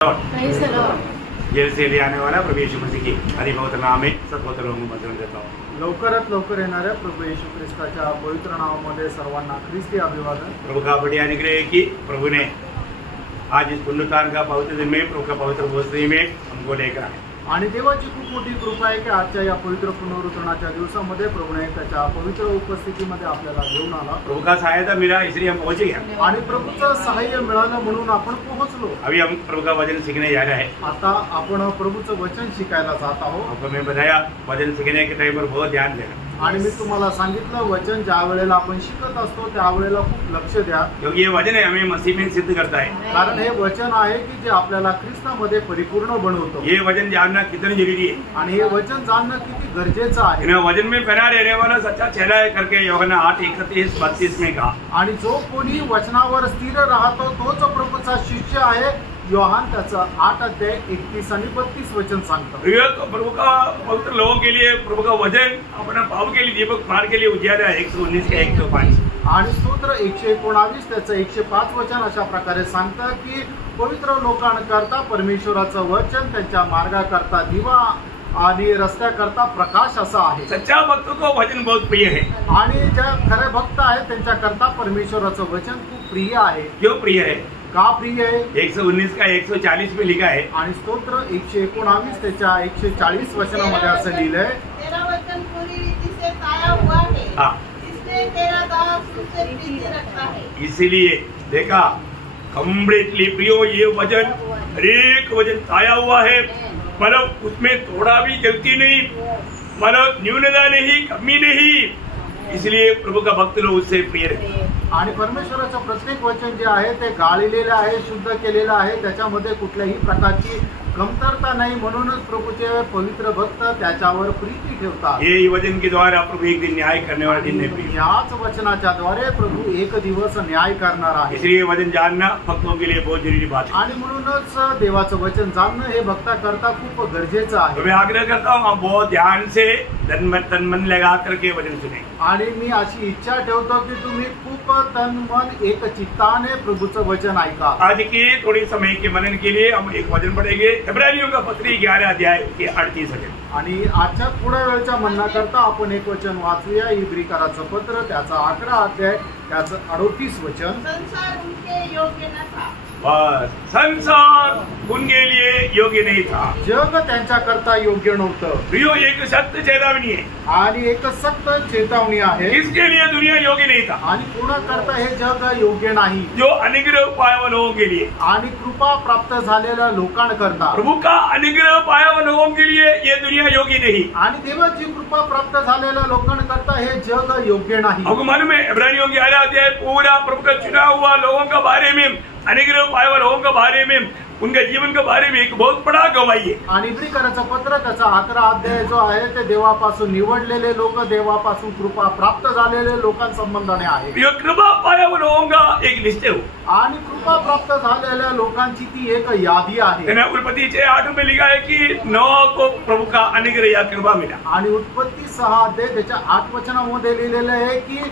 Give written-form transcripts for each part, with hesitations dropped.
Gel से ले आने वाला प्रभु यीशु मसीह की अधिपवित्र नाम में सत्पवित्र लोगों को वचन देता हूँ। लवकरात लवकर येणाऱ्या प्रभू येशू ख्रिस्ताच्या पवित्र नावामध्ये सर्वांना ख्रिस्ती अभिवादन। प्रभु का बड़ी अनुग्रह की प्रभु ने आज इस पुण्यकाल का पवित्र दिन में प्रभु का पवित्र भोजन में हमको लेकर आए आणि देवाची खूप मोठी कृपा आहे की आजच्या या पवित्र पुनरुत्थानाच्या दिवसामध्ये प्रभूने त्याच्या पवित्र उपस्थितीमध्ये आपल्याला घेऊन आला। प्रभु का सहायता मिला इसलिए हम पहुंचे गए आणि प्रभूचं सहाय्य मिळालं म्हणून आपण पोहोचलो। अभी हम प्रभु का वचन सीखने जा रहे हैं। आता आपण प्रभूचं वचन शिकायला जात आहोत। आपको मैं बताया वचन सीखने के टाइम पर बहुत ध्यान देना आणि मी तुम्हाला सांगितलं वचन ज्या वेळेला आपण शिकत असतो त्या वेळेला खूप लक्ष द्या, क्योंकि ये वचन है हमें मसीह में सिद्ध करता है। कारण हे वचन आहे की जे आपल्याला ख्रिस्तामध्ये परिपूर्ण बनवतो। ये वचन जानना कितना जरूरी है आणि हे वचन जाणणं किती गरजेचं आहे। इन वचन में बना रहने वाला सच्चा चेला है करके यूहन्ना 8:31-32 में कहा। आणि जो कोणी वचनावर स्थिर राहतो तोच प्रभूचा शिष्य आहे। योहान त्याचं 8:31 आणि 32 वचन सांगतो। प्रभु का पवित्र लोगों के लिए प्रभु का वचन अपना पाप के लिए दीपक मार के लिए उजियारा है 119 का 105 आणि स्तोत्र 119 त्याचं 105 वचन अशा प्रकारे सांगतं की पवित्र लोकांकरता परमेश्वराचं वचन त्यांच्या मार्गाकरता दिवा आणि रस्त्याकरता प्रकाश असा आहे। सच्चा भक्त को वचन बहुत प्रिय है आणि ज्या खरे भक्त आहेत त्यांच्याकरता परमेश्वराचं वचन खूप प्रिय आहे। क्यों प्रिय है? का प्रिय है? 119 का 140 में लिखा है आणि स्तोत्र 119 त्याच्या 140 वचनामध्ये असं लिहिलंय, तेरा वचन पूरी रीति से ताया हुआ है। हाँ, इसलिए तेरा दास उससे प्रीति रखता है। इसीलिए देखा कंप्लीटली प्रियो ये वचन हर एक वचन ताया हुआ है, मतलब उसमें थोड़ा भी गलती नहीं, मतलब न्यूनता नहीं, कमी नहीं। इसलिए प्रभु का भक्त लोग उससे प्रिय रहे। आणि परमेश्वराचं प्रत्येक वचन जे आहे ते गाळलेलं आहे, शुद्ध केलेलं आहे, त्याच्यामध्ये कुठल्याही प्रकारची कमतरता नाही, म्हणूनच प्रभूचे पवित्र भक्त त्याच्यावर प्रीती ठेवतात। ये वचन के द्वारा प्रभु एक दिन न्याय करने वाला दिन है। याच वचनाच्या द्वारे प्रभू एक दिवस न्याय करणार आहे। इसलिए वचन जानना भक्तों के लिए बहुत जरूरी बात है। आणि म्हणूनच देवाचं वचन जाणणं हे भक्ताकरता खूप गरजेचं आहे। तो मैं आग्रह करता हूँ आप बहुत ध्यान से तन मन लगा करके वचन सुने। आणि मी अशी इच्छा ठेवतो की तुम्ही खूप तन मन एक चित्ताने प्रभूचं वचन ऐका। आज की थोड़ी समय के मनन के लिए हम एक वचन पढ़ेंगे, इब्रानियों का पत्री 11 अध्याय के 38 वचन। आणि आजच्या थोड्या वेळच्या म्हणण्याकरता आपण एक वचन वाचूया, इब्रिकराचं पत्र त्याचा 11 अध्याय त्याचं 38 वचन। संसार उनके योग्य न था। बस संसार उनके लिए योग्य नहीं था, जग त्यांच्याकरता योग्य नव्हतं। प्रियो एक सत्य चेतावनी है। आणि एक सक्त चेतावणी आहे, किसके लिए दुनिया योग्य नहीं था? आणि कोणाकरता हे जग योग्य नाही? जो अनुग्रह पाया हुआ लोगों के लिए, आणि कृपा प्राप्त झालेल्या लोकांकरता। प्रभु का अनुग्रह पाया हुआ लोगों के लिए ये दुनिया योग्य नहीं। आणि देवाची कृपा प्राप्त झालेल्या लोकांकरता हे जग योग्य नाही। आपको मालूम है इब्रानियों के 11 अध्याय पूरा प्रभु का चुना हुआ लोगों का बारे में, अनुग्रह पाए हुए लोगों के बारे में, उनके जीवन के बारे में एक बहुत बड़ा गवाही है। आणि इब्रिकराचं पत्र त्याचा 11 अध्याय जो आहे ते देवापासून निवडलेले लोक, देवापासून कृपा प्राप्त झालेले लोकांसंबंधाने आहे। ये कृपा पाया हुआ लोगों का एक लिस्ट है वो। आणि कृपा प्राप्त झालेल्या लोकांची ती एक यादी आहे। उत्पत्ति 6:8 में लिखा है कि नोह को प्रभु का अनुग्रह या कृपा मिला। आणि उत्पत्ती 6 अध्याय त्याच्या 8 वचनामध्ये लिहिलेलं आहे की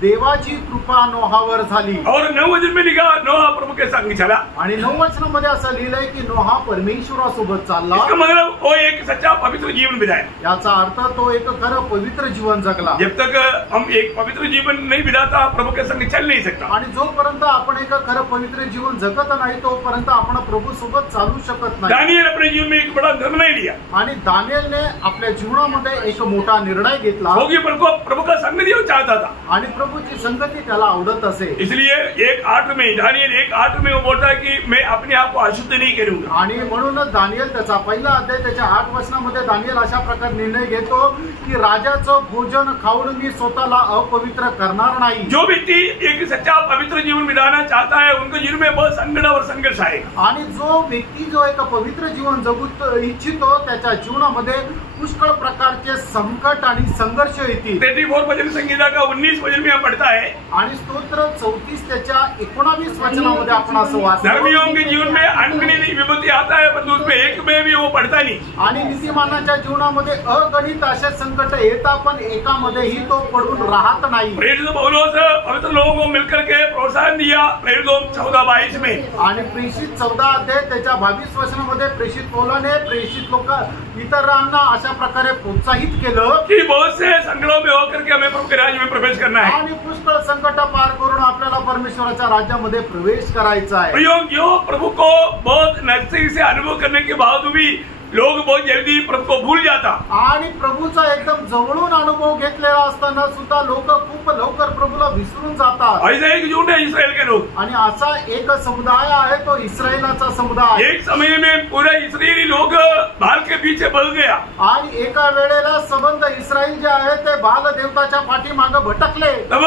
देवाची कृपा नोहावर झाली। और 9 वचन में लिखा नोह प्रभु के संग चला। आणि 9 वचनामध्ये असं लिहिलंय की नोहा परमेश्वरासोबत चालला। इसका मतलब वो एक सच्चा पवित्र जीवन बिताया। याचा अर्थ तो एक खरं पवित्र जीवन जगला। जब तक हम एक पवित्र जीवन नहीं बिताता प्रभु के संग चल नहीं सकता। आणि जोपर्यंत आपण एक खरं पवित्र जीवन जगत नाही तोपर्यंत आपण प्रभू सोबत चालू शकत नाही। दानियल अपने जीवन में एक बड़ा निर्णय लिया। आणि दानियलने आपल्या जीवनामध्ये एक मोठा निर्णय घेतला। क्योंकि प्रभु का संग नहीं चाहता था आणि प्रभूची संगती त्याला आवडत असे। इसलिए 1:8 में दानियल 1:8 में वो बोलता है कि मैं अपने आप को अशुद्ध नहीं करूंगा। आणि म्हणूनच दानियल त्याचा पहिला अध्याय त्याच्या 8 वचनामध्ये दानियल अशा प्रकारे निर्णय घेतो की राजाचं भोजन खाऊन मी स्वतःला अपवित्र करणार नाही। जो व्यक्ति एक सच्चा पवित्र जीवन बिताना चाहता है उनके जीवन में बहुत संकट और संघर्ष आएगा। आणि जो व्यक्ती जो एक पवित्र जीवन जगू इच्छितो त्याच्या जीवनामध्ये पुष्कळ प्रकारचे संकट आणि संघर्ष येतील। 34 वचन संगीता का 19 वचन में पढ़ता है। आणि स्तोत्र 34 त्याच्या 19 वचनामध्ये आपण असं वाचतो, धर्मियों के जीवन में अनगिनत बुद्धि आता है परंतु उसमें एक में भी वो पड़ता नहीं। आणि नीतिमानाच्या जीवनामध्ये अगणित असे संकट येतात पण एकामध्येही तो पडून राहत नाही। प्रेरित पौलुस पवित्र लोगों को मिलकर के प्रोत्साहन दिया प्रेरित 14:22 में। आणि प्रेषित 14 अध्याय त्याच्या 22 वचनामध्ये प्रेषित पौलाने प्रेषित लोक इतरांना अशा प्रकारे प्रोत्साहित केलं कि बहुत से संकटों में होकर के हमें प्रभु के राज्य में प्रवेश करना है। आणि पुष्कळ संकट पार करून आपल्याला परमेश्वराच्या राज्यामध्ये प्रवेश करायचा आहे। प्रियो जो प्रभु को बहुत नजदीक से अनुभव करने के बाद भी लोग बहुत जल्दी प्रभु को भूल जाता। आणि प्रभूचा एकदम जवळून अनुभव घेतलेला असताना सुद्धा लोक खूप लवकर प्रभूला विसरून जातात। ऐसा एक झूठ है इस्राएल के लोग। आणि असा एक समुदाय आहे तो इस्रायलाचा समुदाय। एक समय में पूरा इस्राएली लोग बाल के पीछे बदल गया। आणि एका वेळेला संबंध इस्रायल जे आहे ते बाल देवताच्या पाठीमागे भटकले। तब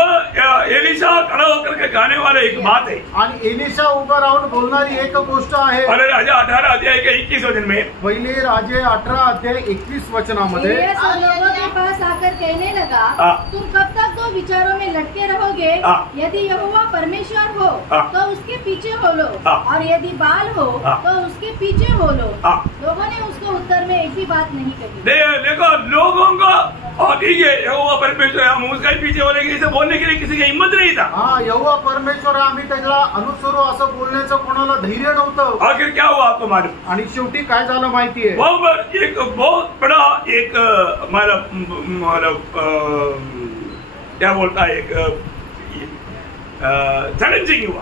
एलिशा खड़ा होकर के गाने वाला एक बात है। आणि एलिशा उभा राहून बोलणारी एक गोष्ट आहे। पहले राजा 18 अध्याय के 21 वचन में पहिले राजे 18 अध्याय 21 वचनामध्ये एलिय्याह सब लोगों के पास आकर कहने लगा, तुम कब तक दो विचारों में लटके रहोगे? यदि यहोवा परमेश्वर हो तो उसके पीछे हो लो, और यदि बाल हो तो उसके पीछे हो लो। लोगों ने उसको उत्तर में एक भी बात नहीं कही। देखो लोगों को ठीक है यहोवा परमेश्वर हम उसका ही पीछे होने के बोलने के लिए किसी की हिम्मत नहीं था। हाँ यहोवा परमेश्वर आम्ही त्याला अनुसरू असं बोलण्याचं कोणाला धैर्य नव्हतं। आखिर क्या हुआ आपको मालूम? आणि शेवटी काय झालं माहितीये? एक बहुत बड़ा एक मतलब क्या बोलता है एक चैलेंजिंग हुआ।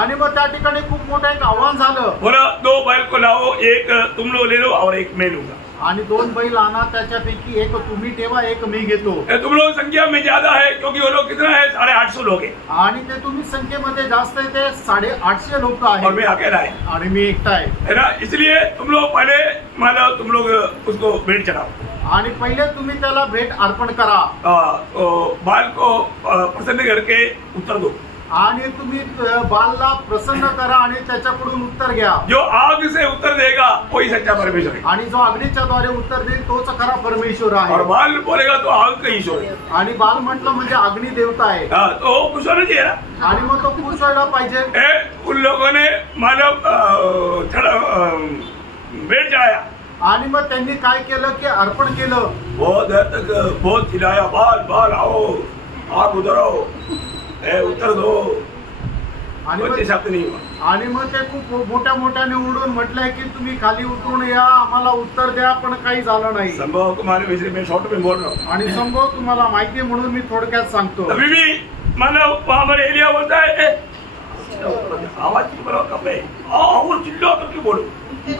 आणि मग त्या ठिकाणी खूप मोठं एक आव्हान झालं। बोला 2 बैल को लाओ, एक तुम लोग ले लो और एक मैं लूंगा। आणि 2 बैल आणा, त्याच्यापैकी एक तुम्ही ठेवा, एक मी घेतो। तुम लोग संख्या में ज्यादा है क्योंकि वो लोग कितना है 850 लोग हैं। आणि ते तुम्ही संख्येमध्ये जास्त आहे, ते 850 लोक आहेत और मैं अकेला है आणि मी एकटा आहे ना। इसलिए तुम लोग पहले मतलब तुम लोग उसको भेंट चढ़ाओ आणि पहिले तुम्ही त्याला भेट अर्पण करा। बाल को प्रसन्न करके उत्तर दो आणि तुम्ही बालला प्रसन्न करा आणि त्याच्याकडून उत्तर घ्या। जो आग से उत्तर देगा वही सच्चा परमेश्वर है। आणि जो अग्नीच्या द्वारे उत्तर देईल तोच खरा परमेश्वर आहे। और बाल बोलेगा तो आग का ईश्वर है। आणि बाल म्हटलं म्हणजे अग्नि देवता आहे। तो खुश होना चाहिए ना। आणि मग तो खुश व्हायला पाहिजे। उन लोगों ने मानव भेंट चढ़ाया आणि मग त्यांनी काय केलं की अर्पण केलं। बहुत देर तक बहुत चिल्लाया, बाल बाल आओ, आग उधर आओ, उत्तर दो। आणि मग ते खूप मोठ्या मोठ्याने उडून म्हटलंय की तुम्ही खाली उतरून या, आम्हाला उत्तर द्या, पण काही झालं नाही। संभव तुम्हारे विषय में शॉर्ट में बोल रहा हूँ। आणि संभव तुम्हाला माहिती आहे म्हणून मी थोडक्यात सांगतो। अभी भी मानव वहां पर एलिया बोलता है आवाज की बड़ा कम है और चिल्ला करके बोलो।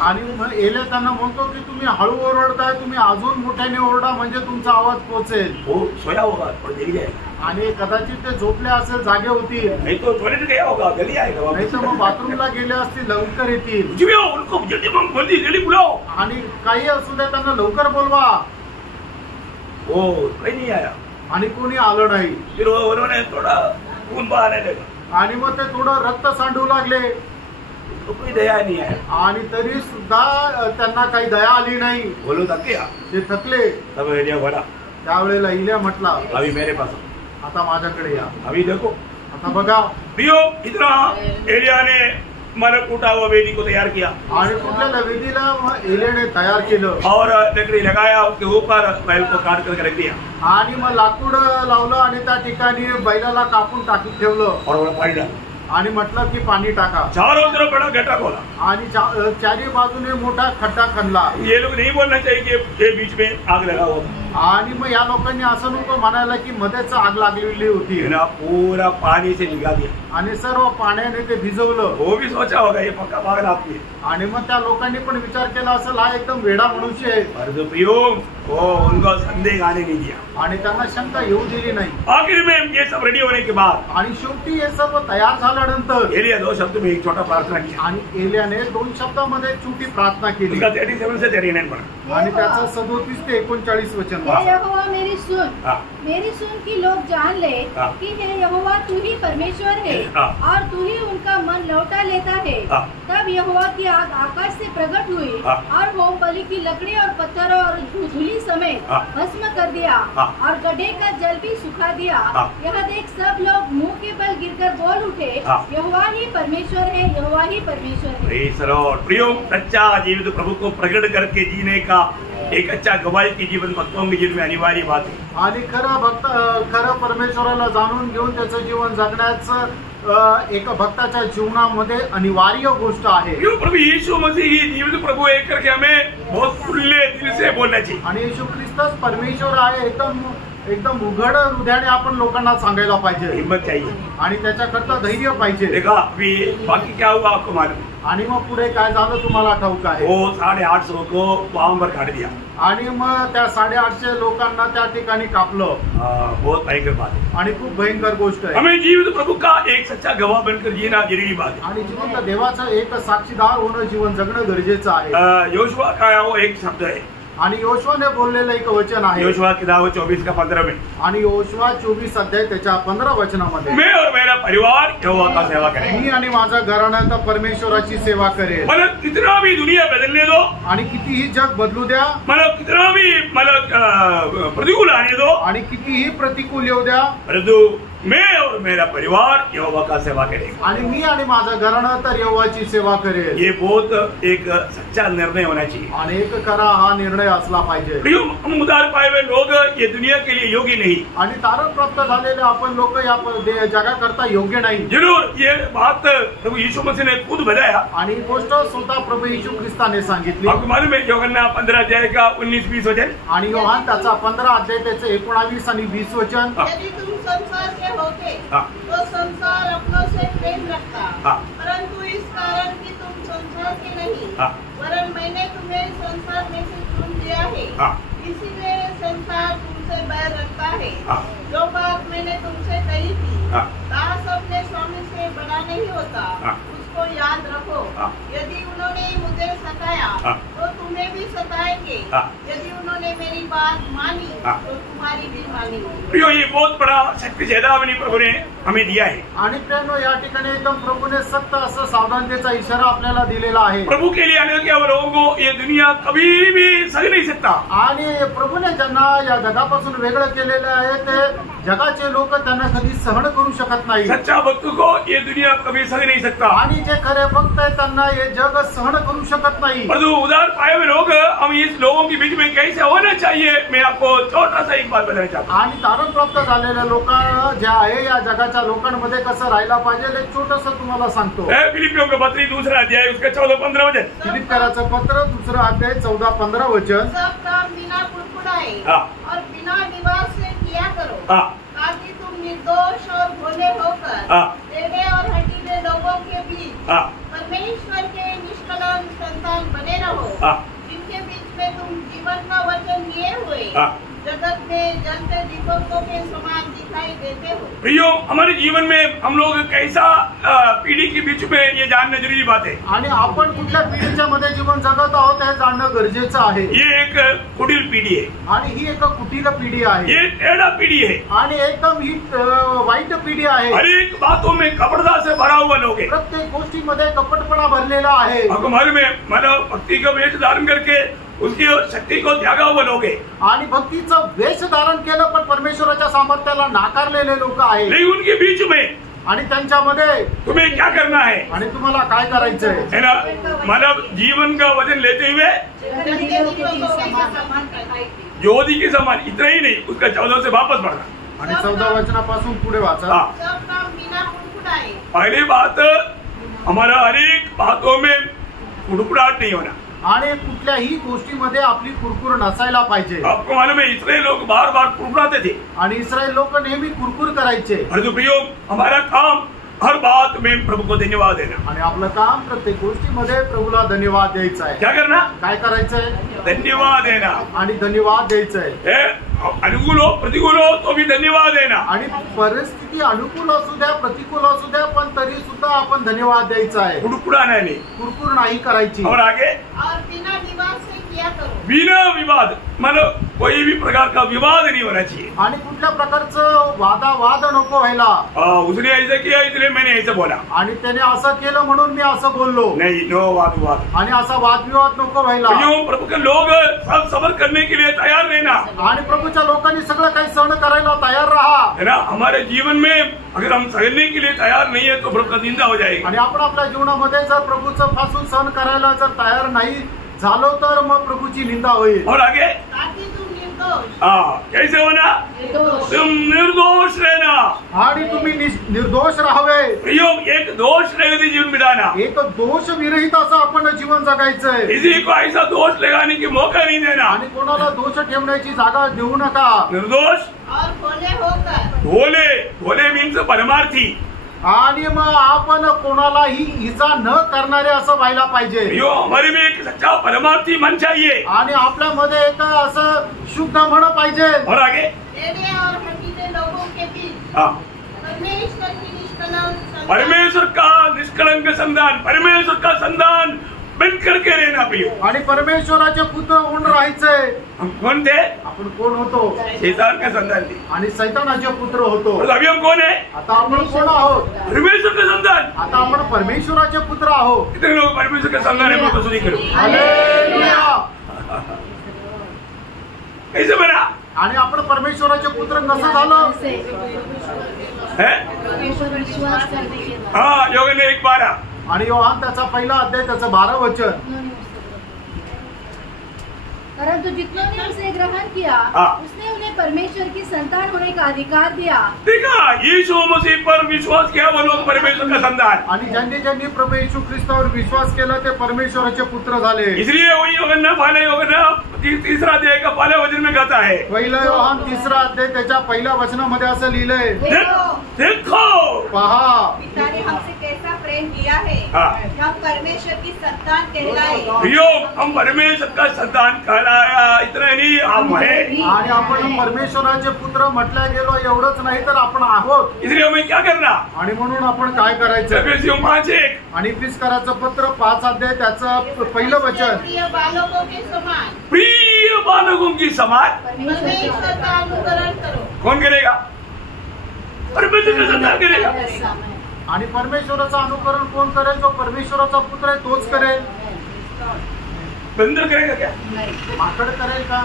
आणि मग एलिया त्यांना म्हणतो की तुम्ही हळू ओरडताय, तुम्ही अजून मोठ्याने ओरडा म्हणजे तुमचा आवाज पोहोचेल। वो सोया होगा और जल्दी आएगा। आणि कदाचित ते झोपले असेल, जागे होतील, नहीं तो टॉयलेट गया होगा जल्दी आएगा। नाही तर मग बाथरूमला गेले असतील, लवकर येतील। जी उनको जल्दी बुलाओ। आणि काही असू दे त्यांना लवकर बोलवा। वो कहीं नहीं आया आणि कोणी आलं नाही। फिर उन्होंने थोड़ा खून बहाने लगा आणि मग ते थोडं रक्त सांडू लागले, तो कोई दया नहीं आया। आणि तरी सुद्धा त्यांना काही दया आली नाही। बोलो तक क्या ते थकले। तब एलिया बोला त्यावेळेला एलिया म्हटला, अभी मेरे पास आता माझ्याकडे या। अभी देखो आता बघा प्रियो इतना एलिया ने मरक उठा हुआ वेदी को तैयार किया आणि कुठल्या वेदीला मग एलियाने तयार केलं और लकड़ी लगाया, उसके ऊपर बैल को काट करके रख दिया आणि मग लाकूड लावलं आणि त्या ठिकाणी बैलाला कापून टाकून ठेवलं और वो पानी डाला आणि म्हटलं की पाणी टाका। चारों तरफ बड़ा गड्ढा खोला आणि चारी बाजूने मोठा खड्डा खणला। ये लोग नहीं बोलना चाहिए कि ये बीच में आग लगा हुआ था। आणि मग या लोकांनी असं नको म्हणायला की मध्येच आग लागलेली होती। पूरा पानी से निकाल दिया आणि सर्व पाण्याने ते भिजवलं। वो भी सोचा होगा ये पक्का पागल आदमी है। आणि मग त्या लोकांनी पण विचार केला असेल हा एकदम वेडा मनुष्य आहे। पर जो प्रियो वो उनको संदेह आने नहीं दिया आणि त्यांना शंका येऊ दिली नाही। आखिर में ये सब रेडी होने के बाद आणि शेवटी हे सर्व तयार झाल्यानंतर एलिया 2 शब्द में एक छोटा प्रार्थना किया आणि एलियाने 2 शब्दामध्ये छोटी प्रार्थना केली। उसका 37 से 39 पढ़ा आणि त्याचा 37 ते 39 वचन हे यहोवा मेरी सुन की लोग जान ले कि हे यहोवा तू ही परमेश्वर है और तू ही उनका मन लौटा लेता है। तब यहोवा की आग आकाश से प्रकट हुई और होम बलि की लकड़ी और पत्थरों और धूली समेत भस्म कर दिया और गड्ढे का जल भी सुखा दिया। यह देख सब लोग मुंह के बल गिरकर बोल उठे, यहोवा ही परमेश्वर है, यहोवा ही परमेश्वर है। प्रियो, सच्चा जीवित प्रभु को प्रकट करके जीने का एक अच्छा गवाही की जीवन भक्तों के जीवन में अनिवार्य बात है। आणि खरं परमेश्वराला जाणून घेऊन त्याचं जीवन जगण्याचं एक भक्ताच्या जीवनामध्ये अनिवार्य गोष्ट आहे। प्रभु यीशु मसीह ही जीवित प्रभु एक करके हमें बहुत खुले दिल से बोलना चाहिए। आणि येशू ख्रिस्तच परमेश्वर आहे एकदम उघड हृदयाने आपण लोकांना सांगायला पाहिजे। हिम्मत चाहिए आणि त्याच्याकरता धैर्य पाहिजे। देखा अभी बाकी क्या हुआ आपको मालूम? आणि मग पुढे काय झालं तुम्हाला ठाऊक आहे? वो 850 को वहां पर काट दिया आणि मग त्या 850 लोकांना त्या ठिकाणी कापलं। बहुत भयंकर बात है आणि खूप भयंकर गोष्ट आहे। हमें जीवित प्रभु का एक सच्चा गवाह बनकर जीना जरूरी बात है। आणि जिवंत देवाचं एक साक्षीदार होणं जीवन जगणं गरजेचं आहे। योशुआ का वो एक शब्द है आणि योशुआने बोललेलं एक वचन आहे। योशुआ किताब 24 का 15 में आणि योशुआ 24 अध्याय त्याच्या 15 वचनामध्ये मैं और मेरा परिवार यहोवा का सेवा करेंगे। मी आणि माझा घराणा परमेश्वराची सेवा करेल। मतलब कितना भी दुनिया बदलने दो आणि कितीही जग बदलू द्या, मतलब कितना भी मतलब प्रतिकूल आने दो आणि कितीही प्रतिकूल येऊ द्या, परंतु मैं और मेरा परिवार यहोवा का सेवा करेंगे। आणि मी आणि माझा घराणा तर यहोवाची सेवा करेल। ये बहुत एक सच्चा निर्णय होना चाहिए आणि एक खरा हा निर्णय असला पाहिजे। हम उद्धार पाए हुए लोग ये दुनिया के लिए योग्य नहीं, आणि तारण प्राप्त झालेले आपण लोक या जगाकरता योग्य नाही। जरूर ये बात प्रभु यीशु मसीह ने खुद बताया आणि गोष्ट स्वतः प्रभु येशू ख्रिस्ताने सांगितली। आपको मालूम है यूहन्ना 15 अध्याय का 19-20 वचन? आणि योहान त्याचा 15 अध्याय त्याचे 19 आणि 20 वचन। यदि तुम संसार के होते तो संसार अपनों से प्रेम रखता, परंतु इस कारण कि तुम संसार के नहीं वरन मैंने तुम्हें संसार में से चुन लिया है, इसीलिए संसार तुमसे बैर रखता है। जो बात मैंने तुमसे कही थी, दास अपने स्वामी से बड़ा नहीं होता, उसको याद रखो। यदि उन्होंने मुझे सताया तो तुम्हें भी सताएंगे, यदि उन्होंने मेरी बात मानी तो तुम्हारी भी मानेंगे। प्रियो, ये बहुत बड़ा शक्ति चेतावनी प्रभु ने हमें दिया है। आणि प्रेनो, या ठिकाणी एकदम प्रभूने सक्त असं सावधानतेचा इशारा आपल्याला दिलेला आहे। प्रभु के लिए आने के लोगों को ये दुनिया कभी भी सह नहीं सकता। आणि प्रभूने ज्यांना या जगापासून वेगळं केलेलं आहे ते जगाचे लोक त्यांना कधी सहन करू शकत नाही। सच्चा भक्त को ये दुनिया कभी सह नहीं सकता। आणि जे खरे भक्त आहेत त्यांना हे जग सहन करू शकत नाही। परंतु उद्धार पाए हुए लोग हम इस लोगों के बीच में कैसे होना चाहिए, मैं आपको छोटा सा एक बात बताना चाहता हूँ। आणि तारण प्राप्त झालेल्या लोक जे आहे या जगाच्या लोकांमध्ये कसं राहायला पाहिजे एक छोटस तुम्हाला सांगतो। फिलिपियों का पत्र 2 अध्याय उसका 14-15 वचन। फिलिपियराचं पत्र 2 अध्याय 14-15 वचन। सब काम बिना कुड़कुड़ाए और बिना विवाद से किया करो, ताकि तुम निर्दोष और भोले होकर टेढ़े और हठीले लोगों के बीच परमेश्वर के निष्कलंक संतान बने रहो, जिनके बीच में तुम जीवन का वचन लिए हुए जगत में जलते दीपकों के समान दिखाई देते हो। प्रियो, हमारे जीवन में हम लोग कैसा पीढ़ी के बीच में ये जानना जरूरी बात है। आणि आपण कुठल्या पिढीच्या मध्ये जीवन जगत आहोत हे जाणणं गरजेचं आहे। ये एक कुटिल पीढ़ी है आणि ही एक कुटील पिढी आहे। ये टेढ़ा पीढ़ी है आणि एकदम ही वाईट पिढी आहे। हर एक बातों में कपटता से भरा हुआ लोग है। प्रत्येक गोष्टीमध्ये कपटपणा भरलेला आहे। आपको मालूम है, मानव भक्ति का वेश धारण करके उसकी शक्ति को त्यागा हुआ लोग है। आणि भक्तीचं वेश धारण केलं पण परमेश्वराच्या सामर्थ्याला नाकारलेले लोक आहे। लेकिन उनके बीच में आणि त्यांच्यामध्ये तुम्हें क्या करना है आणि तुम्हाला काय करायचंय है ना? मानव जीवन का वजन लेते हुए ज्योति के समान, इतना ही नहीं उसका 14 से वापस बढ़ना। आणि 14 वचनापासून पुढे वाचा। सब काम बिना कुड़कुड़ाए। पहली बात, हमारा हर एक बातों में कुड़कुड़ाहट नहीं होना। आणि कुठल्याही गोष्टीमध्ये आपली कुरकुर नसायला पाहिजे। आपको मालूम है, इस्राएल लोग बार बार कुड़कुड़ाते थे आणि इस्रायल लोक नेहमी कुरकुर करायचे। परंतु प्रियो, हमारा काम हर बात में प्रभु को धन्यवाद देना। आणि आपलं काम प्रत्येक गोष्टीमध्ये प्रभूला धन्यवाद द्यायचा आहे। क्या करना? काय करायचंय? धन्यवाद देना। आणि धन्यवाद द्यायचंय। अनुकूल हो प्रतिकूल हो तो भी धन्यवाद देना। आणि परिस्थिती अनुकूल असू द्या प्रतिकूल असू द्या पण तरी सुद्धा आपण धन्यवाद द्यायचा आहे। कुड़कुड़ाना नहीं, कुरकुर नाही करायची। और आगे और बिना विवाद से किया करो। बिना विवाद, मतलब कोई भी प्रकार का विवाद नहीं होना चाहिए। आणि कुठल्या प्रकारचं वादावाद नको व्हायला। उसने ऐसा किया इसलिए मैंने ऐसा बोला, आणि त्याने असं केलं म्हणून मी असं बोललो नहीं, नो वाद विवाद। आणि असा वादविवाद नको व्हायला। प्रभु के लोग सब सबर करने के लिए तैयार रहना, आणि प्रभूच्या लोकांनी सगळं काही सहन करायला तयार राहा, है ना। हमारे जीवन में अगर हम सहने के लिए तैयार नहीं है तो प्रभु का निंदा हो जाएगी। आणि आपण आपल्या जीवनामध्ये जर प्रभूचं पासून सहन करायला जर तयार नाही झालो तर मग प्रभूची निंदा होईल। और आगे ताकि तुम निर्दोष, कैसे होना? तुम निर्दोष रहना, आणि तुम्ही निर्दोष राहावे। प्रयोग एक दोष रहित जीवन बिताना, एक दोष विरहित असं आपण जीवन जगायचंय। किसी को ऐसा दोष लगाने की मौका नहीं देना, आणि कोणाला दोष ठेवण्याची जागा देऊ नका। निर्दोष और भोले होकर, भोले, भोले मीन्स परमार्थी। आणि मग आपण कोणालाही इजा न करणारे असं व्हायला पाहिजे। यो हमारे में एक सच्चा परमार्थी मन चाहिए, आणि आपल्यामध्ये एक असं शुद्ध मन पाहिजे। और आगे टेढ़े और हठीले लोगों के बीच परमेश्वर की निष्कलंक संतान, परमेश्वर का निष्कलंक संतान, परमेश्वर का संतान बन करके रहना प्रियो। आणि परमेश्वराचे पुत्र होऊन राहायचे। हम कौन थे? आपण कोण होतो? शैतान का संतान थे। आणि सैतानाचे पुत्र होतो। और अभी हम कौन है? आता आपण कोण आहोत? परमेश्वर का संतान। आता आपण परमेश्वराचे पुत्र आहोत। कितने लोग परमेश्वर का संतान है? बोलो तो सुनी करो। हालेलुया। कैसे बना? आणि आपण परमेश्वराचे पुत्र कसं झालं? है? विश्वास करने के बाद। हाँ, योग ने 1:12। आणि योहान त्याचा पहिला अध्याय त्याचं 12 वचन। परंतु जितनों ने उसे ग्रहण किया उसने उन्हें परमेश्वर की संतान होने का अधिकार दिया। देखा, यीशु मसीह पर विश्वास किया वो लोग परमेश्वर का संतान। आणि ज्यांनी ज्यांनी प्रभू येशू ख्रिस्तावर विश्वास केला ते परमेश्वराचे पुत्र झाले। इसलिए वही योगन्ना पहले योगन्ना तीसरा अध्याय का पहला वचन में कहता है, पहिला योहान तिसरा अध्याय त्याच्या पहिल्या वचनामध्ये असं लिहिलंय, देखो पहा पिता ने हमसे कैसा प्रेम किया है, हम परमेश्वर की संतान कहलाए। प्रियो, हम परमेश्वर का संतान कहलाया, इतना नहीं हम है। आणि आपण परमेश्वराचे पुत्र म्हटल्या गेलो एवढंच नाही तर आपण आहोत। इसलिए हमें क्या करना? आणि म्हणून आपण काय करायचं? एफेसियों 5:1 आणि फिसकाराचं पत्र 5 अध्याय त्याचं पहिलं वचन, प्रिय बालकों के समान, प्रिय बालकों की समान परमेश्वर का अनुकरण करो। कौन करेगा? परमेश्वर का संतान करेगा। आणि परमेश्वराचं अनुकरण कोण करेल? जो परमेश्वराचा पुत्र आहे तोच करेल। बंदर करेगा क्या? माकड करेल का?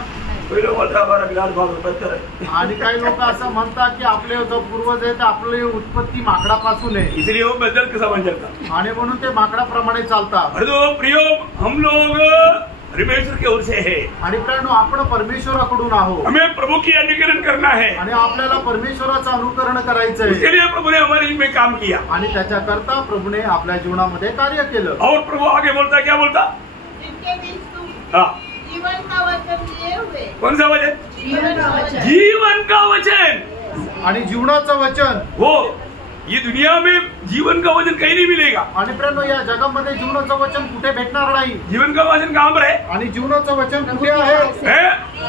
कोई लोग बोलता है हमारा विलास भाग बंदर है। आणि काही लोक असं म्हणतात की आपले जो पूर्वज आहे ते आपली उत्पत्ती माकडापासून आहे, इसलिए वो बंदर के समान चलता। आणि म्हणून ते माकडाप्रमाणे चालतात। अरे तो प्रियो, हम लोग परमेश्वर की ओर से है। आणि प्रियानो, आपण परमेश्वराकडून आहोत। हमें प्रभु की अनुकरण करना है, आणि आपल्याला परमेश्वराचं अनुकरण करायचंय। उसके लिए प्रभु ने हमारे में काम किया। आणि त्याच्याकरता प्रभूने आपल्या जीवनामध्ये कार्य केलं। और प्रभु आगे बोलता, क्या बोलता? जिनके बीच तुम जीवन का वचन लिए हुए। कौन सा वचन? जीवन का वचन। जीवन का वचन। आणि जीवनाचं वचन, वो ये दुनिया में जीवन का वचन कहीं नहीं मिलेगा। आणि प्रियानो, या जगामध्ये जीवनाचं वचन कुठे भेटणार नाही। जीवन का वचन कहाँ पर है? आणि जीवनाचं वचन कुठे आहे?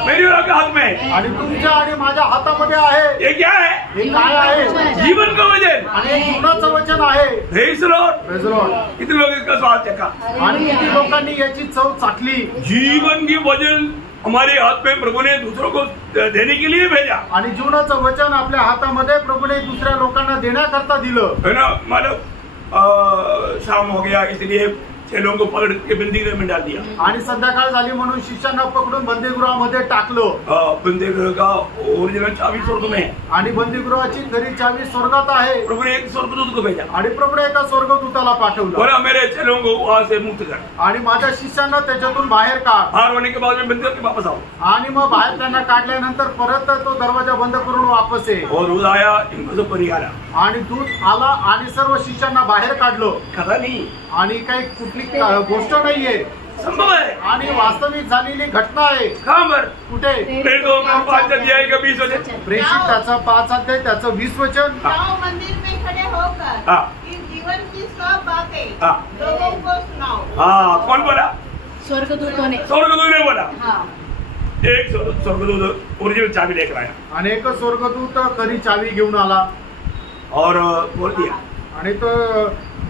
मेरे और आपके हाथ में। आणि तुमच्या आणि माझ्या हातामध्ये आहे। ये क्या है? हे काय आहे? जीवन का वचन। आणि हे जीवनाचं वचन आहे। Praise the Lord. Praise the Lord. कितने लोग इसका स्वाद चखा? आणि किती लोकांनी याची चव चाखली? जीवन की वचन हमारे हाथ में प्रभु ने दूसरों को देने के लिए भेजा। आणि जीवनाचं वचन आपल्या हातामध्ये प्रभूने दुसऱ्या लोकांना देण्याकरता दिलं, है ना। मतलब शाम हो गया इसलिए चेलों को पकड़ के बंदीगृह में डाल दिया। आणि संध्याकाळ झाली म्हणून शिष्यांना पकडून बंदीगृहामध्ये टाकलं। बंदीगृह का ओरिजिनल चाबी स्वर्ग में है। आणि बंदीगृहाची खरी चावी स्वर्गात आहे। प्रभु ने एक स्वर्गदूत को भेजा आणि प्रभूने एका स्वर्गदूताला पाठवलं, बोला मेरे चेलों को वहां से मुक्त कर। आणि माझ्या शिष्यांना त्याच्यातून बाहेर काढ। बाहर होने के बाद में बंद करके वापस आओ। आणि मग बाहेर त्यांना काढल्यानंतर परत तो दरवाजा बंद करून वापस ये। और दूध आया, इनको सब परी आला। आणि दूध आला आणि सर्व शिष्यांना बाहेर काढलं। खरा नहीं, आणि काही कुठली गोष्ट नाहीये, संभव है आणि वास्तविक झालेली घटना आहे। कहाँ पर? कुठे? प्रेरितों का 5 अध्याय का 20 वचन। प्रेषित त्याचा 5 अध्याय त्याचं 20 वचन। जाओ मंदिर में खड़े होकर इस जीवन की सब बातें लोगों को सुनाओ। कौन बोला? स्वर्गदूतों ने। स्वर्गदूत ने बोला। हाँ। एक स्वर्गदूत ओरिजिनल चाबी लेकर आया। अनेक स्वर्गदूत खरी चावी घेऊन आला और बोल दिया। आणि तो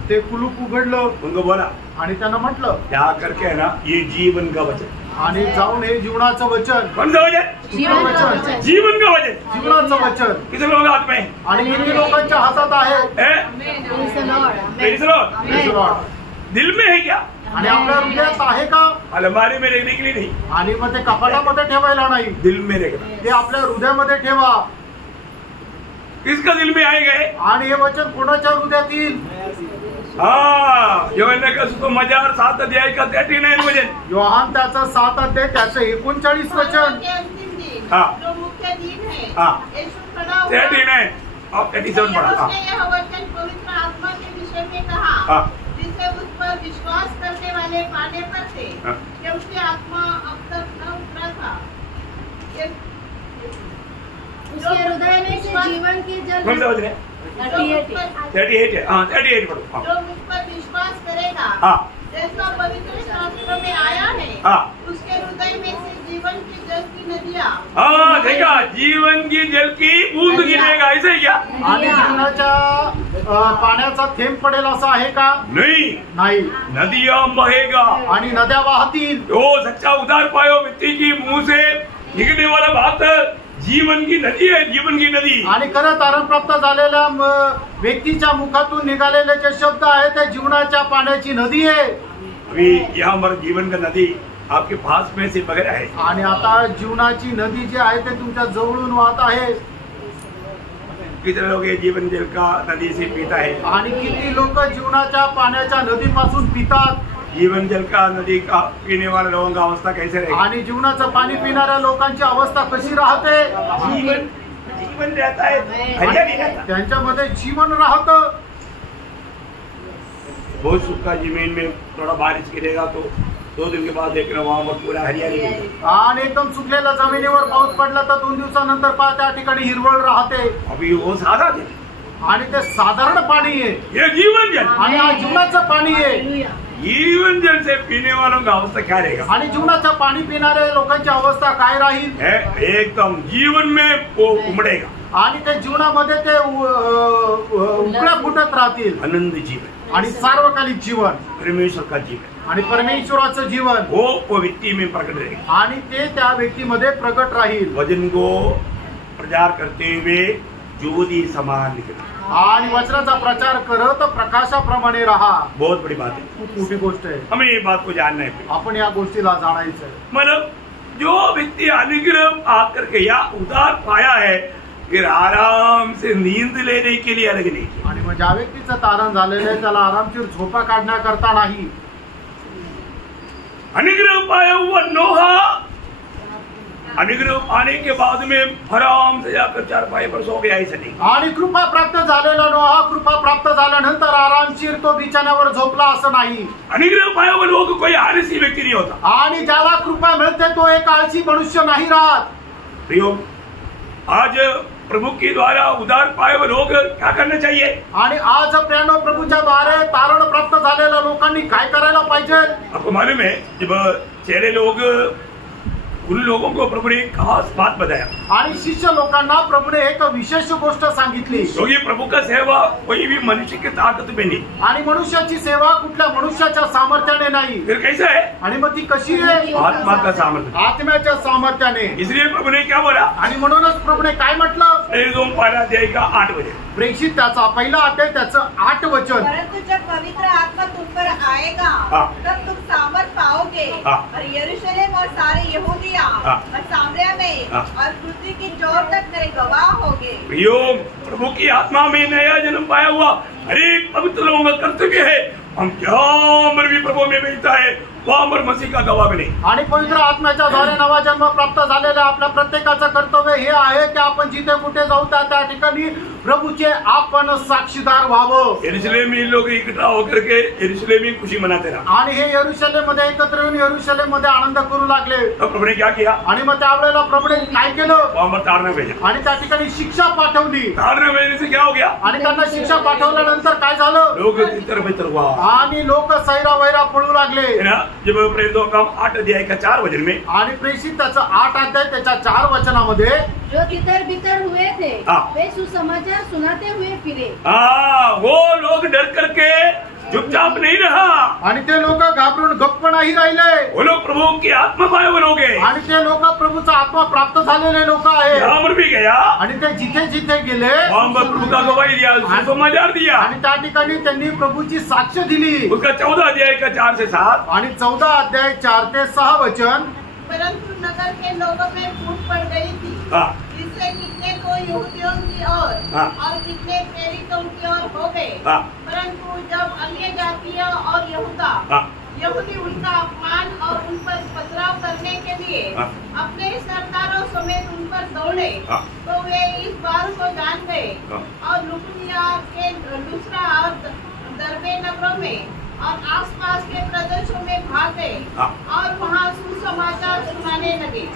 ते कुलूप उघडलं, उनको बोला, आणि त्यांना म्हटलं, क्या करके है ना, ये जीवन का वचन। आणि जाऊन हे जीवनाचं वचन. कौन सा वचन? वचन, जीवन का वचन, जीवनाचं वचन. कितने लोग हाथ में? आणि किती लोकांच्या हातात आहे? Praise the Lord. Praise the Lord. दिल में है क्या? आणि आपल्या हृदयात आहे का? अलमारी में रखने के लिए नहीं, आणि मग ते कपाटामध्ये ठेवायला नाही, दिल में रखना. ते आपल्या हृदयामध्ये ठेवा. किसका दिल में आएगा? आणि हे वचन कोणाच्या हृदयात येईल? हाँ, योहन्ना का सुसमाचार 7 अध्याय का 39 वचन. योहान त्याचा 7 अध्याय त्याचं 39 वचन. के अंतिम दिन हाँ. जो मुख्य दिन है, हाँ. यीशु खड़ा हुआ 39 और 37 पढ़ा. हाँ. उसने यह वचन पवित्र आत्मा के विषय में कहा, हाँ. जिसे उस पर विश्वास करने वाले पाने पर थे, हाँ. क्योंकि आत्मा अब तक न उतरा था. उसके हृदय में से जीवन के कौन सा जल वचन है? 38 38 है. हाँ, 38 पढ़ो. हाँ. जो मुझ पर विश्वास करेगा, हाँ. जैसा पवित्र शास्त्र में आया है, हाँ. उसके हृदय में से जीवन के जल की नदियाँ. हाँ, देखा, जीवन की जल की बूंद गिरेगा, ऐसे ही क्या? आणि जीवनाच्या पाण्याचा थेंब पडेल असं आहे का? नहीं, नाही. नदियां बहेगा. आणि नद्या वाहतील. जो सच्चा उद्धार पायो व्यक्ति की मुंह से निकलने वाला बात जीवन की नदी है, जीवन की नदी. आणि खरं तारण प्राप्त झालेल्या व्यक्तीच्या मुखातून निघालेले जे शब्द आहेत ते जीवनाच्या पाण्याची नदी आहे. अभी यहाँ पर जीवन का नदी आपके पास में से बह रहा है. आणि आता जीवनाची नदी जी आहे ते तुमच्या जवळून वाहत आहे. कितने लोग ये जीवन जल का नदी से पीता है? आणि किती लोक जीवनाच्या पाण्याच्या नदीपासून पितात. जीवन जल का नदी का पीने वाले लोगों का अवस्था कैसे रहेगी? आणि जीवनाचं पाणी पिणाऱ्या लोकांची अवस्था कशी राहते? जीवन जीवन रहता है, हरियाली रहता है. त्यांच्यामध्ये जीवन राहतं. बहुत सूखा जमीन में थोड़ा बारिश गिरेगा तो 2 दिन के बाद देखना वहाँ पर पूरा हरियाली होगी. आणि एकदम सुकलेल्या जमिनीवर पाऊस पडला तर 2 दिवसानंतर पहा त्या ठिकाणी हिरवळ राहते. अभी वो सादा जल, आणि ते साधारण पाणी आहे. ये जीवन जल. आणि हा जीवनाचं पाणी आहे. जीवन जल से पीने वालों का अवस्था क्या रहेगा? आणि जीवनाचं पाणी पिणाऱ्या लोकांची अवस्था काय राहील? है एकदम जीवन में वो उमड़ेगा. आणि ते जीवनामध्ये ते उकळ्या फुटत राहतील. आनंद जीवन आणि सार्वकालिक जीवन, परमेश्वर का जीवन, आणि परमेश्वराचं जीवन वो व्यक्ति में प्रकट रहेगा. आणि ते त्या व्यक्तीमध्ये प्रगट राहील. वचन को प्रचार करते हुए ज्योति समान निकले. आणि वचनाचा प्रचार करत प्रकाशाप्रमाणे राहा. बहुत बड़ी बात है. खूप मोठी गोष्ट आहे. हमें ये बात को जानना है. आपण या गोष्टीला जाणायचं आहे. मतलब जो व्यक्ति अनुग्रह पाकर करके या उदार पाया है, फिर आराम से नींद लेने के लिए अलग नहीं. आणि मग ज्या व्यक्तीचं तारण झालेलं आहे त्याला आरामशीर झोपा काढण्याकरता नाही. अनुग्रह पाया हुआ नोहा अनुग्रह पाने के बाद में आराम से जाकर 4-5 वर्ष हो गया, ऐसा नहीं. आणि कृपा प्राप्त झालेला नोहा कृपा प्राप्त झाल्यानंतर आरामशीर तो बिछाण्यावर झोपला असं नाही. अनुग्रह पाया हुआ लोग कोई आलसी व्यक्ति नहीं होता. आणि ज्याला कृपा मिळते तो एक आळसी मनुष्य नाही राहत. प्रियो, आज प्रभु के द्वारा उदार पाए हुए लोग क्या करना चाहिए? आणि आज प्रियानो प्रभूच्या द्वारे तारण प्राप्त झालेल्या लोकांनी काय करायला पाहिजे? आपको मालूम है, जब चेहरे लोग उन लोगों को प्रभु ने एक खास बात बताया. आणि शिष्य लोकांना प्रभूने एक विशेष गोष्ट सांगितली. क्योंकि प्रभु का सेवा कोई भी मनुष्य की ताकत में नहीं. आणि मनुष्याची सेवा कुठल्या मनुष्याच्या सामर्थ्याने नाही. फिर कैसा है? आणि मग ती कशी आहे? आत्मा का सामर्थ्य. आत्म्याच्या सामर्थ्याने. इसलिए प्रभु ने क्या बोला? आणि म्हणूनच प्रभूने काय म्हटलं? प्रेरितों पहला अध्याय का 8 वचन. प्रेषित त्याचा पहिला अध्याय त्याचं 8 वचन. परंतु जब पवित्र आत्मा तुम पर आएगा, हाँ. तब तुम सामर्थ पाओगे. हाँ. और यरूशलेम और सारे यहूदिया हाँ. और सामरिया में हाँ. और पृथ्वी की जोर तक मेरे गवाह होगे. प्रियो, प्रभु की आत्मा में नया जन्म पाया हुआ हर एक पवित्र लोगों का कर्तव्य है, हम जहाँ पर भी प्रभु में मिलता है वहाँ पर मसीह का गवाह बने. आणि पवित्र आत्म्याच्या द्वारे नवा जन्म प्राप्त झालेल्या आपल्या प्रत्येकाचं कर्तव्य हे आहे की आपण जिथे कुठे जाऊ त्या ठिकाणी प्रभूचे आपण साक्षीदार व्हावं. यरूशलेम में लोग इकट्ठा होकर के यरूशलेम में खुशी मनाते रहा. आणि हे यरूशलेम मध्ये एकत्र येऊन यरूशलेम मध्ये आनंद करू लागले. तो प्रभु ने क्या किया? आणि मग त्यावेळेला प्रभूने काय केलं? वहाँ पर ताड़ना भेजा. आणि त्या ठिकाणी शिक्षा पाठवली. ताड़ना भेजने से क्या हो गया? आणि त्यांना शिक्षा पाठवल्यानंतर काय झालं? लोग तितर बितर हुआ. आणि लोक सैरा वैरा पळू लागले. है ना? जब प्रेरितों का 8 अध्याय का 4 वचन में, आणि प्रेषित त्याचं 8 अध्याय त्याच्या 4 वचनामध्ये, जो तितर बितर हुए थे हाँ. वे सुसमाचार सुनाते हुए फिरे. वो लोग डर करके चुपचाप नहीं रहा. आणि ते लोक घाबरून गप्प नाही राहिले, वो लोग प्रभु की आत्मा पाए बनोगे। आणि ते लोक प्रभूचा आत्मा प्राप्त झालेले लोक आहेत। यहाँ पर भी गया, आणि ते जिथे जिथे गेले वहाँ पर प्रभु का गवाही दिया, सुसमाचार दिया। आणि त्या ठिकाणी त्यांनी प्रभूची साक्ष दिली। उसका 14 अध्याय का 4 से 7 आणि 14 अध्याय 4 ते 6 वचन। परंतु नगर के लोगों में फूट पड़ गई थी, जिससे कितने तो यहूदियों की ओर और कितने प्रेरितों की ओर हो गए। परंतु जब अन्य जातियां और यहूदी उनका अपमान और उन पर पथराव करने के लिए अपने सरदारों समेत उन पर दौड़े, तो वे इस बात को जान गए और लुकिया के लुस्त्रा और दरबे नगरों में और आसपास के प्रदेशों में भाग गए और वहाँ सुसमाचार सुनाने लगे।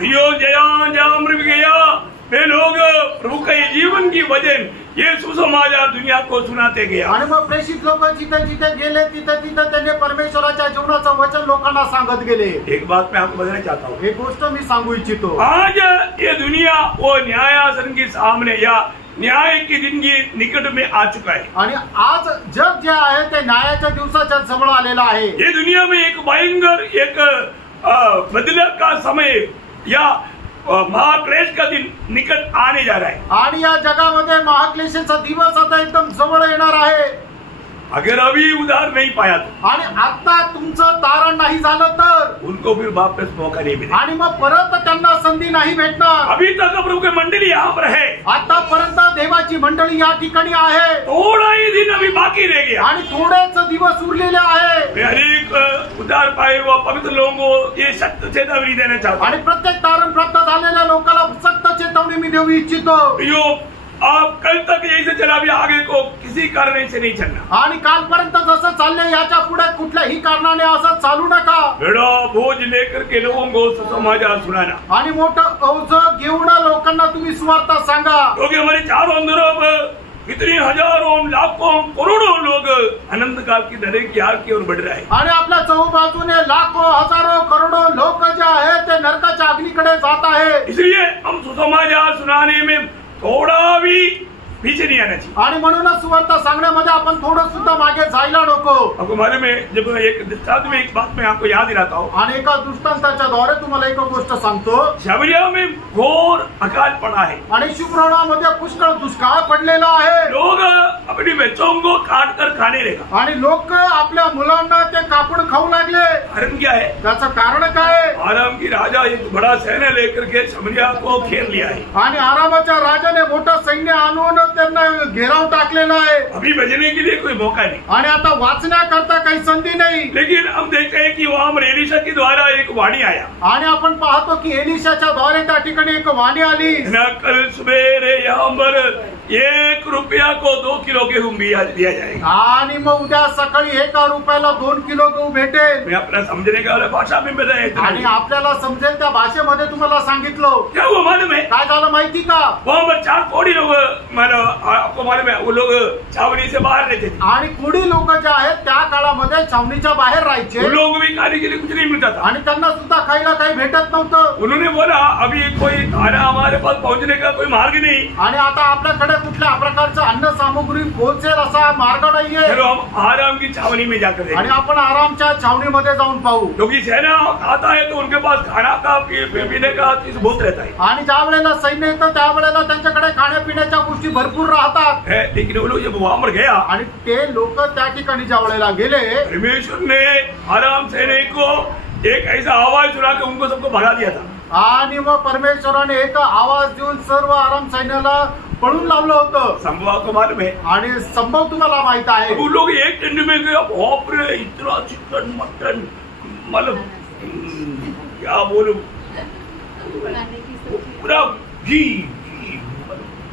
वे लोग प्रभु के जीवन की वजन ये सुसमाचार दुनिया को सुनाते गए। आणि मग प्रेषित लोक जिथे जिथे गेले तिथे तिथे त्यांनी परमेश्वराच्या जीवनाचं वचन लोकांना सांगत गेले। एक बात मैं आपको बताना चाहता हूँ, एक गोष्ट मी सांगू इच्छितो। आज ये दुनिया वो न्यायासन के सामने या न्याय के दिन की निकट में आ चुका है। आणि आज जग जे आहे ते न्यायाच्या दिवसाच्या जवळ आलेला आहे। ये दुनिया में एक भयंकर एक बदला का समय या महाक्लेश का दिन निकट आने जा रहा है। आणि या जगामध्ये महाक्लेशाचा दिवस आता एकदम जवळ येणार आहे। अगर अभी उधार नहीं पाया तो, आणि आता तुमचं तारण नाही झालं तर उनको फिर वापस मौका नहीं मिलेगा। आणि मग परत त्यांना संधी नाही भेटणार। अभी तक प्रभु की मंडली यहाँ पर है, आतापर्यंत देवाची मंडळी या ठिकाणी आहे, थोड़ा ही दिन अभी बाकी रह गया आणि थोडेच दिवस उरलेले आहे। मैं हरेक उधार पाए हुआ पवित्र लोगों को ये सख्त चेतावनी देना चाहता हूँ। आणि प्रत्येक तारण प्राप्त झालेल्या लोकांना सक्त चेतावणी मी देऊ इच्छितो। आप कल तक यही से चला, भी आगे को किसी कारण से नहीं चलना। आणि कालपर्यंत जसं चाललंय याच्या पुढे कुठल्याही कारणाने असं चालू नका। बड़ा बोझ लेकर के लोगों को सुसमाचार सुनाना, आणि मोठं ओझ घेऊन लोकांना तुम्ही सुवार्ता सांगा। क्योंकि हमारे चारों तरफ इतनी हजारों लाखों करोड़ों लोग अनंत काल की नरक की आग की ओर बढ़ रहे हैं। आणि आपल्या चहूबाजूने लाखो हजारो करोडो लोक जे आहेत ते नरकाच्या अग्नीकडे जात आहे। इसलिए हम सुसमाचार सुनाने में थोड़ा भी पीछे नहीं आना चाहिए। आणि म्हणूनच सुवार्ता सांगण्यामध्ये आपण थोडं सुद्धा मागे जायला नको। आपको मालूम है, जब एक दृष्टांत में एक बात मैं आपको याद दिलाता हूँ। आणि एका दृष्टांताच्या द्वारे तुम्हाला एक गोष्ट सांगतो। शमरिया में घोर अकाल पड़ा है आणि शुभ्रणामध्ये पुष्कळ दुष्काळ पडलेला आहे। लोग अपनी बच्चों को काट कर खाने लगे आणि लोक आपल्या मुलांना ते कापून खाऊ लागले। कारण क्या है? त्याचं कारण काय? आराम की राजा एक बड़ा सैन्य लेकर के शमरिया को घेर लिया है। आणि आरामाच्या राजाने मोठं सैन्य आणून त्यांना घेराव टाकलेला आहे। अभी बचने के लिए कोई मौका नहीं, आणि आता वाचण्याकरता काही संधी नाही। लेकिन हम देखते हैं कि वहाँ पर एलिशा के द्वारा एक वाणी आया। आणि आपण पाहतो की एलिशाच्या द्वारे त्या ठिकाणी एक वाणी आली। कल सवेरे यहाँ पर 1 रुपया को 2 किलो गेहूं दिया जाएगा। आणि मग उद्या सकाळी 1 रुपयाला 2 किलो गहू भेटेल। मैं अपना समझने का भाषा में बताया, आणि आपल्याला समजेल त्या भाषेमध्ये तुम्हाला सांगितलं। क्या हुआ मालूम है? काय झालं माहिती का? वहाँ पर 4 कोड़ी लोग, आपको मालूम है, वो लोग छावनी से बाहर रहते थे। आणि कोडी लोक जे आहेत त्या काळामध्ये छावणीच्या बाहेर राहायचे। वो लोग भी खाने के लिए कुछ नहीं मिलता था, आणि त्यांना सुद्धा खायला काही भेटत नव्हतं। उन्होंने बोला अभी कोई खाना हमारे पास पहुँचने का कोई मार्ग नहीं, आणि आता आपल्याकडे कुठल्या प्रकारचं अन्न सामग्री पोहोचेल असा मार्ग नाहीये। चलो हम आराम की छावनी में जाकर आणि देखें। आपण आरामच्या छावणीमध्ये जाऊन पाहू। क्योंकि सेना आता है तो उनके पास खाना का पीने का चीज बहुत रहता है। आणि ज्या वेळेला सैन्य येतं त्यावेळेला त्यांच्याकडे खाण्यापिण्याच्या गोष्टी भरपूर राहतात। लेकिन वो लोग जब वहाँ पर गया, आणि ते लोक त्या ठिकाणी ज्या वेळेला गेले, परमेश्वर ने आराम सैनिक को एक ऐसा आवाज सुना के उनको सबको भगा दिया था। आणि मग परमेश्वराने एक आवाज देऊन सर्व आराम सैन्याला पळून लावलं होतं। संभव आपको मालूम है? आणि संभव तुम्हाला माहित आहे। वो लोग एक टेंट में गए, बाप रे इतना चिकन मटन, मतलब क्या बोलूं, पूरा घी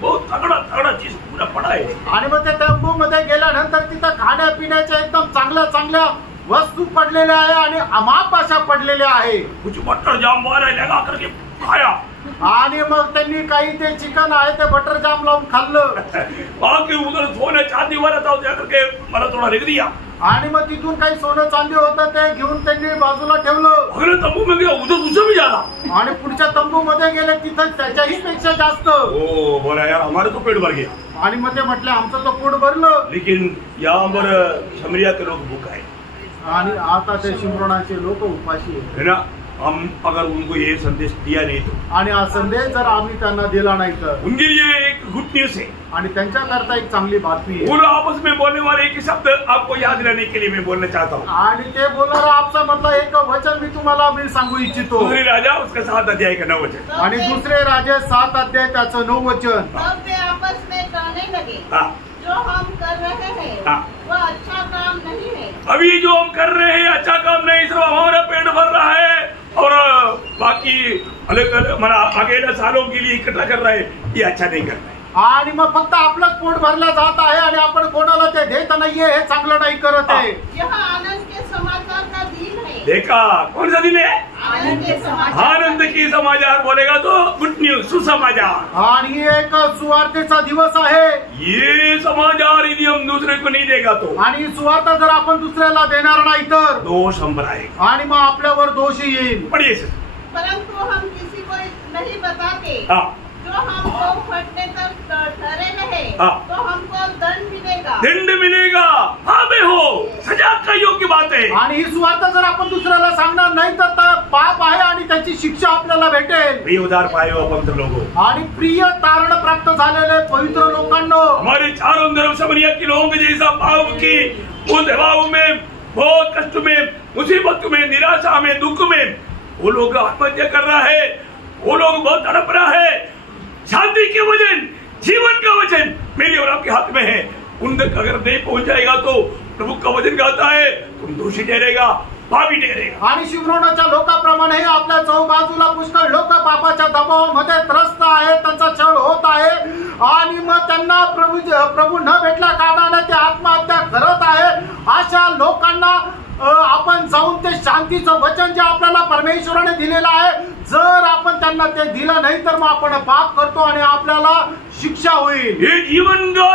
बहुत तगड़ा चीज पूरा पड़ा है। आणि मग त्या टेम्पो मध्ये गेल्यानंतर तिथं खाण्यापिण्याच्या एकदम चांगल्या वस्तू पडलेल्या आहे आणि अमाप अशा पडलेल्या आहे। कुछ बटर जाम वाला लगा करके खाया, आणि मग त्यांनी काही ते चिकन आहे ते बटर जाम लावून खाल्लं। बाकी उधर सोने चांदी वाला था, जाकर के मला थोड़ा रख दिया। आणि मग तिथून काही सोनं चांदी होतं ते घेऊन त्यांनी बाजूला ठेवलं। अगले तंबू में गया, उधर उससे भी ज्यादा। आणि पुढच्या तंबू मध्ये गेले तिथं त्याच्याही पेक्षा जास्त। ओ बोला यार हमारे तो पेट भर गया। आणि मग ते म्हटले आमचं तो पोट भरलं। लेकिन यहाँ पर शमरिया के लोग भूखा है। आणि आता ते शिमरोनाचे लोक उपाशी आहेत. है ना? हम अगर उनको ये संदेश दिया नहीं तो, आणि हा संदेश जर आम्ही त्यांना दिला नाही तर, उनके लिए एक गुड न्यूज है। आणि त्यांच्याकरता एक चांगली बातमी आहे. वो लोग आपस में बोलने वाले एक ही शब्द आपको याद दिलाने के लिए मैं बोलना चाहता हूँ। आणि ते बोलणार आपसा मधला एक वचन मी सांगू इच्छितो. दूसरे राजा उसका 7 अध्याय का 9 वचन। आणि दुसरे राजे 7 अध्याय त्याचं 9 वचन. तब वे आपस में कहने लगे, हाँ। जो हम कर रहे हैं हाँ। वह अच्छा काम नहीं है। अभी जो हम कर रहे हैं अच्छा काम नहीं, सिर्फ हमारा पेट भर रहा है और बाकी अलग अलग अगले सालों के लिए इकट्ठा कर रहा है, ये अच्छा नहीं कर रहा है। आणि मग फक्त आपलंच पोट भरलं जात आहे आणि आपण कोणाला ते देत नाहीये, हे चांगलं नाही करत आहे. यह आनंद के समाचार का दिन है। देखा कौन सा दिन है? आनंद के समाचार। आनंद की समाचार बोलेगा तो गुड न्यूज, सुसमाचार। आणि एक सुवार्तेचा दिवस आहे. ये समाचार यदि हम दूसरे को नहीं देगा तो, आणि सुवार्ता जर आपण दुसऱ्याला देणार नाही तर, दोष हम पर आएगा। आणि मग आपल्यावर दोष येईल. पढ़िए सर। परंतु हम किसी को नहीं बताते। हाँ। जो हम को फटने तक ठहरे रहे हाँ। तो हमको दंड मिलेगा। दंड मिलेगा। हाँ बे हो, सजा का योग्य बात है। आणि ही सुवार्ता जर आपण दुसऱ्याला सांगणार नाही तर पाप आहे आणि त्याची शिक्षा आपल्याला भेटेल. प्रिय उदार पाए हो पवित्र लोगों, आणि प्रिय तारण प्राप्त झालेले पवित्र लोकांनो, हमारे चारों तरफ समरिया के लोगों के जैसा भाव की उन दबाव में, बहुत कष्ट में, मुसीबत में, निराशा में, दुख में वो लोग आत्महत्या कर रहा है, वो लोग बहुत तड़प रहा है। शांति के वचन, जीवन का वचन मेरे और आपके हाथ में है। उन तक अगर नहीं पहुंच जाएगा तो प्रभु का वचन कहता है तुम दोषी ठहरेगा, पापी ठहरेगा। आणि शिमरोनाच्या लोकांप्रमाणे आपल्या चौबाजूला पुष्कळ लोक पापाच्या दबावामध्ये त्रस्त आहेत, त्यांचा छळ होत आहे आणि मग त्यांना प्रभू न भेटल्या कारणाने ते आत्महत्या करत आहे. अशा लोकांना आपण जाऊन ते शांतीचं वचन जे आपल्याला परमेश्वराने दिलेलं आहे, जर आपण त्यांना ते दिलं नाही तर मग आपण पाप करतो आणि आपल्याला शिक्षा होईल. ये जीवन का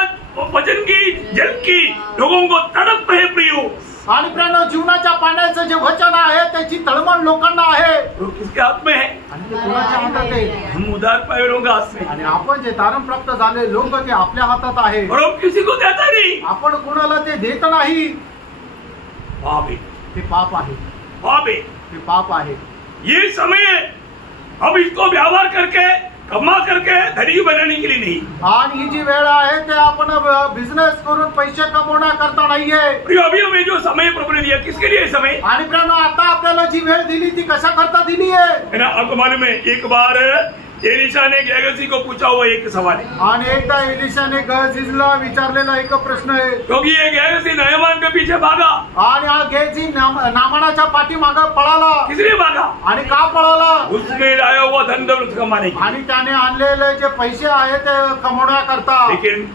वचन की जल की लोगों को तड़प है प्रियो। आणि प्रिय जीवनाच्या पाण्याचं जे वचन आहे त्याची तळमळ लोकांना आहे. तो किसके हाथ में है? आणि ते कोणाच्या हातात आहे? हम उदार पाए लोगों के हाथ में। आणि आपण जे तारण प्राप्त झाले लोक ते आपल्या हातात आहे. और हम किसी को देता नहीं। आपण कोणाला ते देत नाही. पाप है, ते पाप आहे. पाप है। ते पाप आहे. ये समय अब इसको व्यवहार करके कमा करके धनी बनाने के लिए नहीं। आणि ही जी वेळ आहे ते आपण बिझनेस करून पैसे कमवण्याकरता नाहीये. अभी हमें जो समय प्रभु ने दिया किसके लिए समय? आणि प्रियानो आता आपल्याला जी वेळ दिली ती कशा करता दिली आहे? है ना? आपको मालूम है एक बार एलिशा ने गेहजी को पूछा हुआ एक सवाल है, आणि एकदा एलिशाने गेहजीला विचारलेला एक प्रश्न आहे. क्योंकि ये गेहजी नयमान के पीछे भागा। आणि हा गेहजी नामानाच्या पाठीमागे पळाला. किसने भागा? आणि का पळाला? उसने लाया हुआ धन दौलत कमाने के लिए। आणि त्याने आणलेले जे पैसे आहेत ते कमवण्याकरता. लेकिन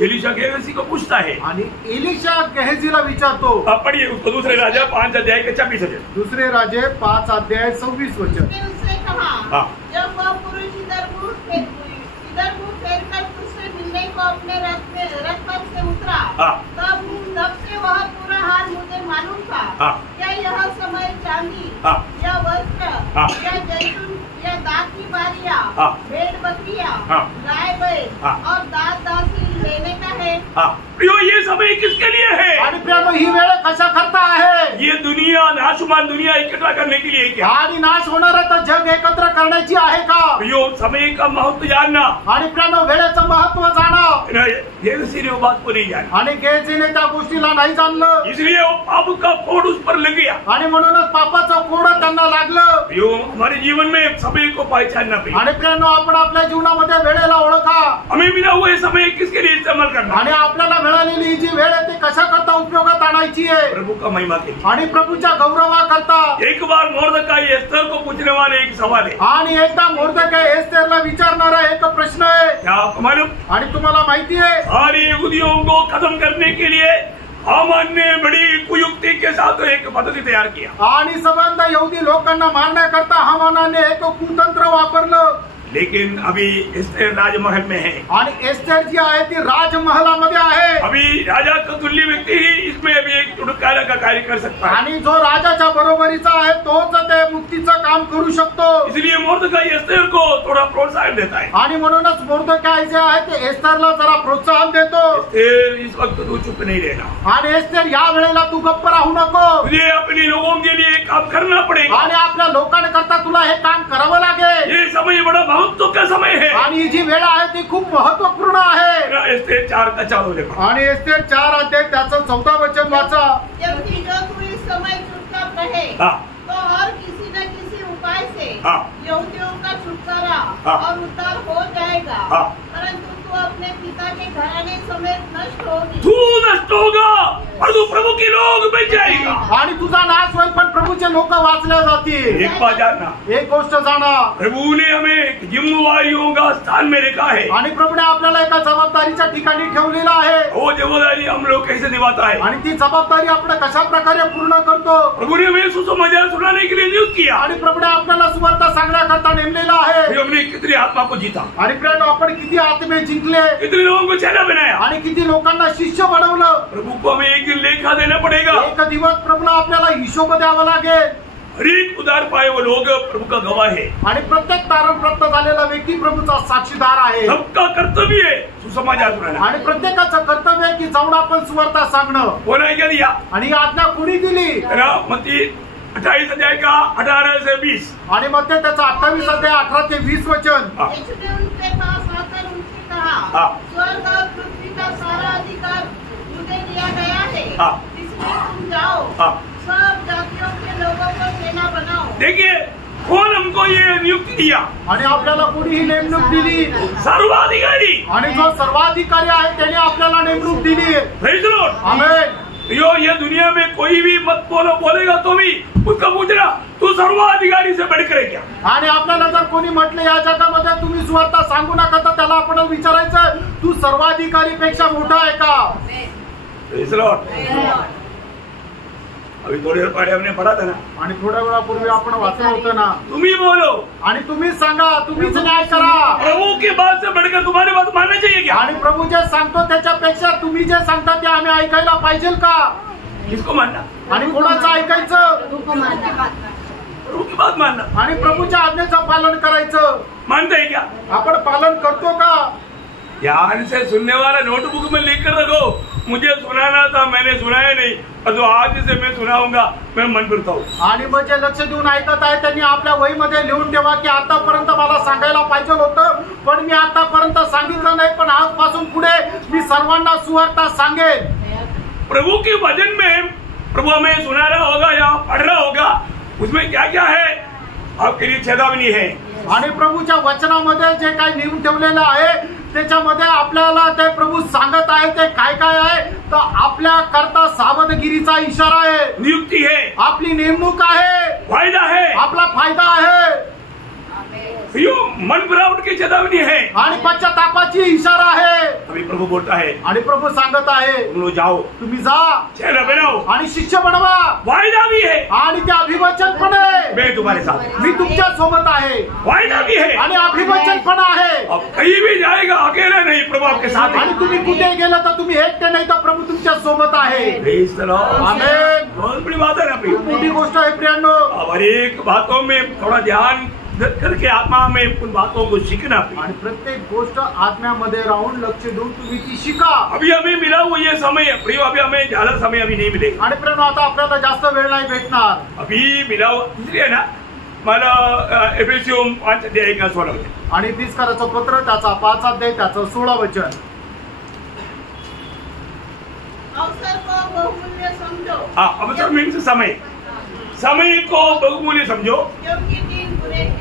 एलिशा गेहजी को पूछता है, आणि एलिशा गेहजीला विचारतो. आप पढ़िए उसको दूसरे राजा 5 अध्याय के 26 वचन। दुसरे राजे 5 अध्याय 26 वचन. फिर उसने कहा, हाँ। जब वह पुरुष इधर मुंह फेर कर तुझसे मिलने को अपने रथ पर से उतरा, हाँ। तब से वह पूरा हाल मुझे मालूम था। हाँ। क्या यह समय चांदी हाँ। या वस्त्र हाँ। या जैतून या दाख की बारियां, हाँ। भेड़ बकरियां, हाँ। गाय बैल हाँ। और दास दासी लेने का है? हाँ, प्रियो ये समय किसके लिए है? आणि प्रियानो ही वेळ कशा करता आहे? ये दुनिया नाशुमान दुनिया इकट्ठा करने के लिए क्या? आणि नाश होणारा तर जग एकत्र करण्याची आहे का? प्रियो समय का महत्व जानना। आणि प्रियानो वेळेचं महत्व जाणं. गेहजी ने वो बात को नहीं जाना, आणि गेहजीने त्या गोष्टीला नाही जाणलं. इसलिए वो पाप का कोड उस पर लग गया। आणि म्हणूनच पापाचं कोड त्यांना लागलं. प्रियो हमारे जीवन में समय को पहचानना पड़ेगा। आणि प्रियानो आपण आपल्या जीवनामध्ये वेळेला ओळखा. हमें मिला हुआ ये समय किसके लिए इस्तेमाल करना? आणि आपल्याला मिळालेली जी वेळ आहे ती कशा करता उपयोगात आणायची आहे? प्रभु का महिमा के लिए। आणि प्रभूच्या गौरवा करता. एक बार मोर्दकाई एस्तर को पूछने वाले एक सवाल है, आणि एकदा मोर्दकाई एस्तेरला विचारणारा एक प्रश्न आहे. क्या आपको मालूम? आणि तुम्हाला माहिती आहे सारे यहूदियों को खत्म करने के लिए हामान ने बड़ी कुयुक्ति के साथ एक पद्धति तैयार किया। आणि संबंध यहूदी लोकांना मारण्याकरता हामानाने एक कुतंत्र वापरलं. लेकिन अभी एस्तेर राजमहल में है। आणि एस्तेर जी आहे ती राजमहलामध्ये आहे. अभी राजा का तुल्य व्यक्ति ही इसमें अभी एक छुटकारा का कार्य कर सकता है। आणि जो राजाच्या बरोबरीचा आहे तोच ते मुक्तीचं काम करू शकतो. इसलिए मोर्दकाई एस्तेर को थोड़ा प्रोत्साहन देता है। आणि म्हणूनच मोर्दकाय जे आहे ते एस्तेरला जरा प्रोत्साहन देतो. एस्तेर, इस वक्त तू चुप नहीं रहना आणि एस्तेर या वेळेला तू गप्प राहू नको. तुझे अपने लोगों के लिए काम करना पड़ेगा. आणि आपल्या लोकांकरता तुला हे काम करावं लागेल. ये समय बड़ा महत्व का समय है. आणि ही जी वेळ आहे ती खूप महत्वपूर्ण आहे. एस्तेर 4 का 4 देखो. आणि एस्तेर 4 अध्याय त्याचं 14 वचन वाचा. जबकि जो तू इस समय चुपचाप रहे तो हर किसी न किसी उपाय से यहूदियों का छुटकारा और उद्धार हो जाएगा. परंतु तू अपने पिता के घराने समेत नष्ट होगी. तू नष्ट होगा और तू प्रभु के लोग बच जाएगा. आणि तुझा नाश होईल पण प्रभूचे लोक वाचले जातील. एक बात जानना, एक गोष्ट जाणा, प्रभु ने हमें जिम्मेवारियों का स्थान में रखा है. आणि प्रभूने आपल्याला एका जबाबदारीच्या ठिकाणी ठेवलेला आहे. वो जबाबदारी हम लोग कैसे निभाता है. आणि ती जबाबदारी आपण कशा प्रकारे पूर्ण करतो. प्रभु ने हमें सुसमाचार सुनाने के लिए नियुक्त किया. आणि प्रभूने आपल्याला सुवार्ता सांगण्याकरता नेमलेला आहे. फिर हमने कितनी आत्मा को जीता. आणि प्रिय आपण किती आत्मे जिंकले. कितने लोगों को चेला बनाया. आणि किती लोकांना शिष्य बनवलं. प्रभु को हमें एक दिन लेखा देना पड़ेगा. एक दिवस प्रभूला आपल्याला हिशोब द्यावा लागेल. हर एक उद्धार पाए वो लोग प्रभु का गवाह है. आणि प्रत्येक तारण प्राप्त झालेला व्यक्ती प्रभूचा साक्षीदार आहे. सबका कर्तव्य है सुसमाचार सुनाना. आणि प्रत्येकाचं कर्तव्य आहे की जाऊन आपण सुवार्ता सांगणं. कोना क्या दिया. आणि ही आज्ञा कोणी दिली. मत्ती 28 अध्याय का 18 से 20. आणि मग ते त्याचं 28 अध्याय 18 ते 20 वचन. यीशु ने उनके पास आकर उनसे कहा, स्वर्ग और पृथ्वी का सारा अधिकार मुझे दिया गया है. इसलिए तुम जाओ सब जातियों के लोगों को सेना बनाओ. देखिए कौन हमको ये नियुक्ति दिया. आणि आपल्याला कोणी ही नेमणूक दिली. सर्वाधिकारी. आणि जो सर्वाधिकारी आहे त्याने आपल्याला नेमणूक दिली. Praise the lord. आमेन. ये दुनिया में कोई भी मत बोलेगा तो भी उसका पूछना तू सर्वाधिकारी से बढ़कर है क्या. आणि आपल्याला जर कोणी म्हटलं या जगामध्ये तुम्ही सुवार्ता सांगू नका तर त्याला आपण विचारायचं तू सर्वाधिकारी पेक्षा मोठा आहे का. Praise the Lord. अभी थोड़ी देर पहले हमने पढ़ा था ना. आणि थोड्या वेळापूर्वी आपण वाचलं होतं ना. तुम्ही बोलो आणि तुम्हीच सांगा, तुम्हीच न्याय करा. प्रभु की बात से बढ़कर तुम्हारी बात मानना चाहिए क्या. आणि प्रभू जे सांगतो त्याच्यापेक्षा तुम्ही जे सांगता ते आम्ही ऐकायला पाहिजे का. किसको मानना. आणि कोणाचं ऐकायचं. प्रभु की बात मानना. आणि प्रभूच्या आज्ञेचं पालन करायचं. मानते है क्या. आपण पालन करतो का. ध्यान से सुनने वाला नोटबुक में लिख कर रखो. मुझे सुनाना था मैंने सुनाया नहीं और जो आज से मैं सुनाऊंगा मैं मन फिरता हूँ. आणि मग जे लक्ष देऊन ऐकत आहे त्यांनी आपल्या वहीमध्ये लिहून ठेवा की आतापर्यंत मला सांगायला पाहिजे होतं पण मी आतापर्यंत सांगितलं नाही पण आजपासून पुढे मी सर्वांना सुवार्ता सांगेन. प्रभु के वचन में प्रभु हमें सुना रहा होगा या पढ़ रहा होगा उसमें क्या क्या है आपके लिए चेतावनी है. आणि प्रभूच्या वचनामध्ये जे काही लिहून ठेवलेलं आहे त्याच्यामध्ये आपल्याला ते प्रभू सांगत आहे ते काय काय आहे तर आपल्या करता सावधगिरीचा इशारा आहे. नियुक्ती है. आपली नेमणूक आहे. फायदा है. आपला फायदा आहे. मन फिरावट की चेतावनी है. आणि पश्चातापाची इशारा आहे. अभी प्रभु बोलता है. आणि प्रभू सांगत आहे तुम लोग जाओ. तुम्ही जा. चेला बनाओ. आणि शिष्य बनवा. वायदा भी है. आणि ते अभिवचन पण आहे. मैं तुम्हारे साथ. मी तुमच्या सोबत आहे. वायदा भी है. आणि अभिवचन पण आहे. अब कहीं भी जाएगा अकेला नहीं प्रभु आपके साथ है. आणि तुम्ही कुठे गेलं तर तुम्ही एकटे नाही तर प्रभू तुमच्या सोबत आहे. Praise the lord. आमेन. बहुत बड़ी बात है ना. मोठी गोष्ट आहे प्रियांनो. और एक बातों में थोड़ा ध्यान करके आत्मा में उन बातों को सीखना. आणि प्रत्येक गोष्ट आत्म्यामध्ये राहून लक्ष देऊन तुम्ही ती शिका. अभी हमें मिला हुआ ये समय है प्रिय. अभी हमें ज्यादा समय अभी नहीं मिलेगा. आणि प्रियांनो आता आपल्याला जास्त वेळ नाही भेटणार. अभी मिला हुआ इसलिए ना मला एफएससी 5 अध्याय का 16 वचन. आणि इफिसकाराचं पत्र त्याचा 5 अध्याय त्याचं 16 वचन. अवसर को बहुमूल्य समझो. अवसर मीन्स समय. समय को बहुमूल्य समझो क्योंकि दिन बुरे हैं.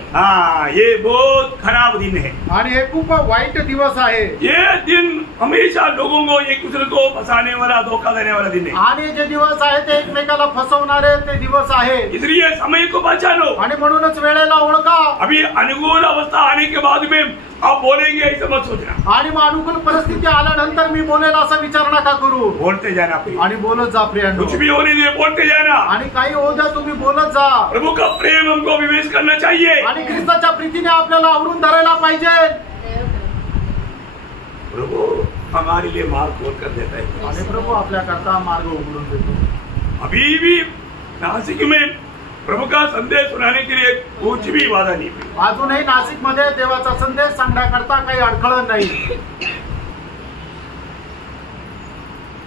ये बहुत खराब दिन है. आणि हे खूप वाईट दिवस आहे. ये दिन हमेशा लोगों को एक दूसरे को फंसाने वाला धोखा देने वाला दिन है. आणि जे दिवस आहे ते एकमेकाला फसवणारे ते दिवस आहे. इसलिए समय को पहचानो. आणि म्हणूनच वेळेला ओळखा. अभी अनुकूल अवस्था आने के बाद में आप बोलेंगे ऐसा मत सोचना. आणि मग अनुकूल परिस्थिती आल्यानंतर मी बोलेल असं विचार नका करू. बोलते जाना. आणि बोलत जा प्रियांनो. कुछ भी होने दे बोलते जाना. आणि काही होऊ द्या तुम्ही बोलत जा. प्रभु का प्रेम हमको विवेश करना चाहिए. आणि ख्रिस्ताच्या प्रीतीने आपल्याला आवरून धरायला पाहिजे. प्रभु हमारे लिए मार्ग खोल कर देता है. आणि प्रभु आपल्या करता मार्ग उघडून देतो. अभी भी नासिक में प्रभु का संदेश सुनाने के लिए कुछ भी वादा नहीं हुई। अजूनही नाशिक मध्ये देवाचा संदेश सांगण्याकरता काही अडखळ नाही,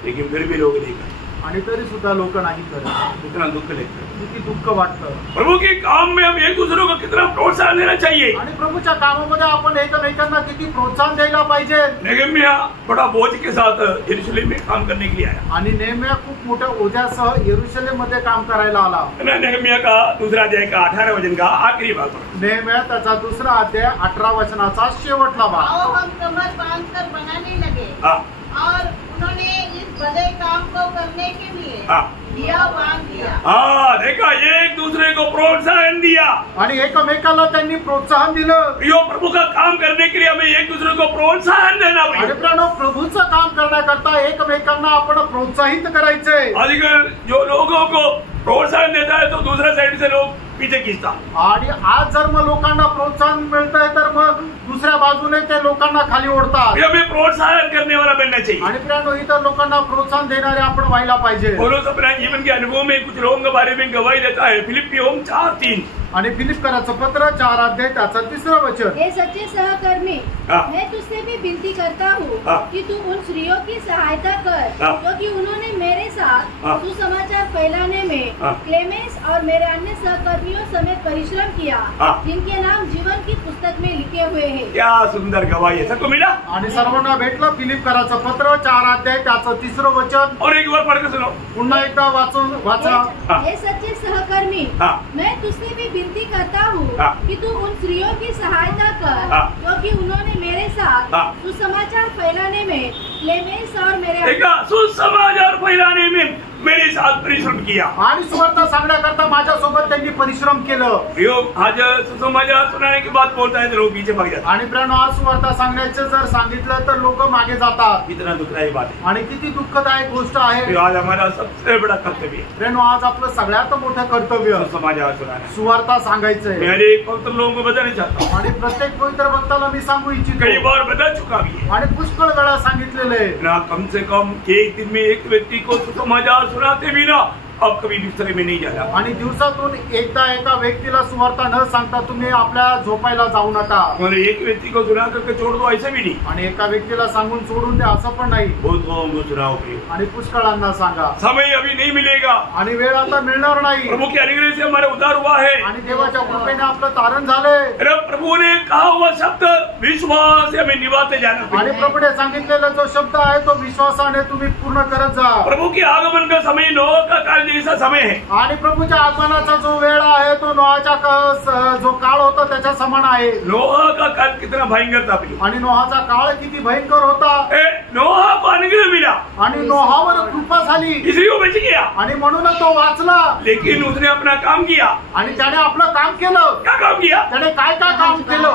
लेकिन फिर भी लोग नहीं करते आणि तरी सुद्धा लोक नाही करत। कितना दुख लेते हैं। किती दुःख वाटतं। प्रभु के काम में हम एक दूसरे को कितना प्रोत्साहन देना चाहिए। आणि प्रभूच्या कामामध्ये आपण एकमेकांना किती प्रोत्साहन द्यायला पाहिजे। नेहम्या बड़ा बोझ के साथ यरूशलेम में काम करने के लिए आया आणि नेहम्या खूप मोठ्या ओझ्यासह यरूशलेम मध्ये काम करायला आला। नेहम्या का दूसरा अध्याय का 18 वचन का आखिरी भाग पढ़ो। नेहम्या त्याचा दुसरा अध्याय 18 वचनाचा शेवटला भाग। आओ हम कमर बांधकर बनाने लगे और उन्होंने इस बड़े काम को करने के लिए दिया बांध दिया। देखा, एक दूसरे को प्रोत्साहन दिया आणि एकमेकाला त्यांनी प्रोत्साहन दिलं। प्रियो, प्रभु का काम करने के लिए हमें एक दूसरे को प्रोत्साहन देना आणि पड़ेगा। प्रियो, प्रभूचं काम करण्याकरता एकमेकांना आपण प्रोत्साहित करायचंय। आजकल जो लोगों को प्रोत्साहन देता है तो दूसरा साइड से लोग पीछे खींचता। आणि आज जर मग लोकांना प्रोत्साहन मिळतंय तर मग दुसऱ्या बाजूने ते लोकांना खाली ओढतात। हमें प्रोत्साहन करने वाला बनना चाहिए। आणि प्रियो, इतर लोकांना प्रोत्साहन देणारे आपण व्हायला पाहिजे। पौलुस अपने जीवन के अनुभव में कुछ लोगों के बारे में गवाही देता है। फिलिपियों 4:3 आणि फिलिप्पियराचं पत्र 4 अध्याय त्याचं 3रं वचन। हे सच्चे सहकर्मी, मैं तुझसे भी विनती करता हूँ कि तू उन स्त्रियों की सहायता कर क्योंकि उन्होंने मेरे साथ सुसमाचार फैलाने में क्लेमेंस और मेरे अन्य सहकर्मियों समेत परिश्रम किया, जिनके नाम जीवन की पुस्तक में लिखे हुए हैं। क्या सुंदर गवाही है, सबको मिला। आणि सर्वांना भेटलं। फिलिप्पियराचं पत्र 4 अध्याय त्याचं 3रं वचन। और एक बार पढ़ के सुनो, पुन्हा एकदा वाचा। हे सच्चे सहकर्मी, मैं तुझसे भी विनती करता हूँ कि तू उन स्त्रियों की सहायता कर क्योंकि उन्होंने मेरे साथ सुसमाचार फैलाने में क्लेमेंस और मेरे सुसमाचार फैलाने में मेरे साथ परिश्रम किया आणि सुवार्ता सांगण्याकरता माझ्यासोबत त्यांनी परिश्रम केलं। आज सुसमाचार सुनाने की बात बोलता है तो लोग पीछे भाग जाते। आणि प्रियो, आज सुवार्ता सांगण्याचं जर सांगितलं तर लोक मागे जातात। कितना दुखदायी बात है आणि किती दुःखदायक गोष्ट आहे। आज हमारा सबसे बड़ा कर्तव्य है प्रियो, आज आपलं सगळ्यात मोठं कर्तव्य सुसमाचार सुनाना, सुवार्ता सांगायचंय। मैं हर एक पवित्र लोगों को बताना चाहता हूँ। आणि प्रत्येक पवित्र भक्ताला मी सांगू कई इच्छितो बार बता चुका भी है आणि पुष्कळ वेळा सांगितलेलं आहे। ना, कम से कम एक दिन में एक व्यक्ति को सुसमाचार सुनाते बिना अब कभी बिस्तरे में नहीं जाना। आणि दिवसातून एकदा एका व्यक्तीला सुवार्ता न सांगता तुम्ही आपल्या झोपायला जाऊ नका। और एक व्यक्ति को सुना करके छोड़ दो, ऐसे भी नहीं। आणि एका व्यक्तीला सांगून सोडून द्या असं पण नाही। बहुत लोगों को सुनाओ प्रियो। आणि पुष्कळांना सांगा। समय अभी नहीं मिलेगा आणि वेळ आता मिळणार नाही। प्रभु के अनुग्रह से हमारा उद्धार हुआ है आणि देवाच्या कृपेने आपलं तारण झालंय। अरे प्रभु ने कहा हुआ शब्द विश्वास से हमें निभाते जाना। आणि प्रभुने सांगितलेला जो शब्द आहे तो विश्वासाने तुम्ही पूर्ण करत जा। प्रभु के आगमन का समय नोह का काल जैसा समय है। आणि प्रभूच्या आगमनाचा जो वेळ आहे तो नोहाच्या जो काळ होता त्याच्या समान आहे। नोह का काल कितना भयंकर था प्रियो। आणि नोहाचा काळ किती भयंकर होता। नोह को अनुग्रह मिला आणि नोहावर कृपा झाली, इसलिए वो बच गया। आणि म्हणून तो वाचला। लेकिन उसने अपना काम किया। आणि त्याने आपलं काम केलं। क्या काम किया? त्याने काय काय काम केलं?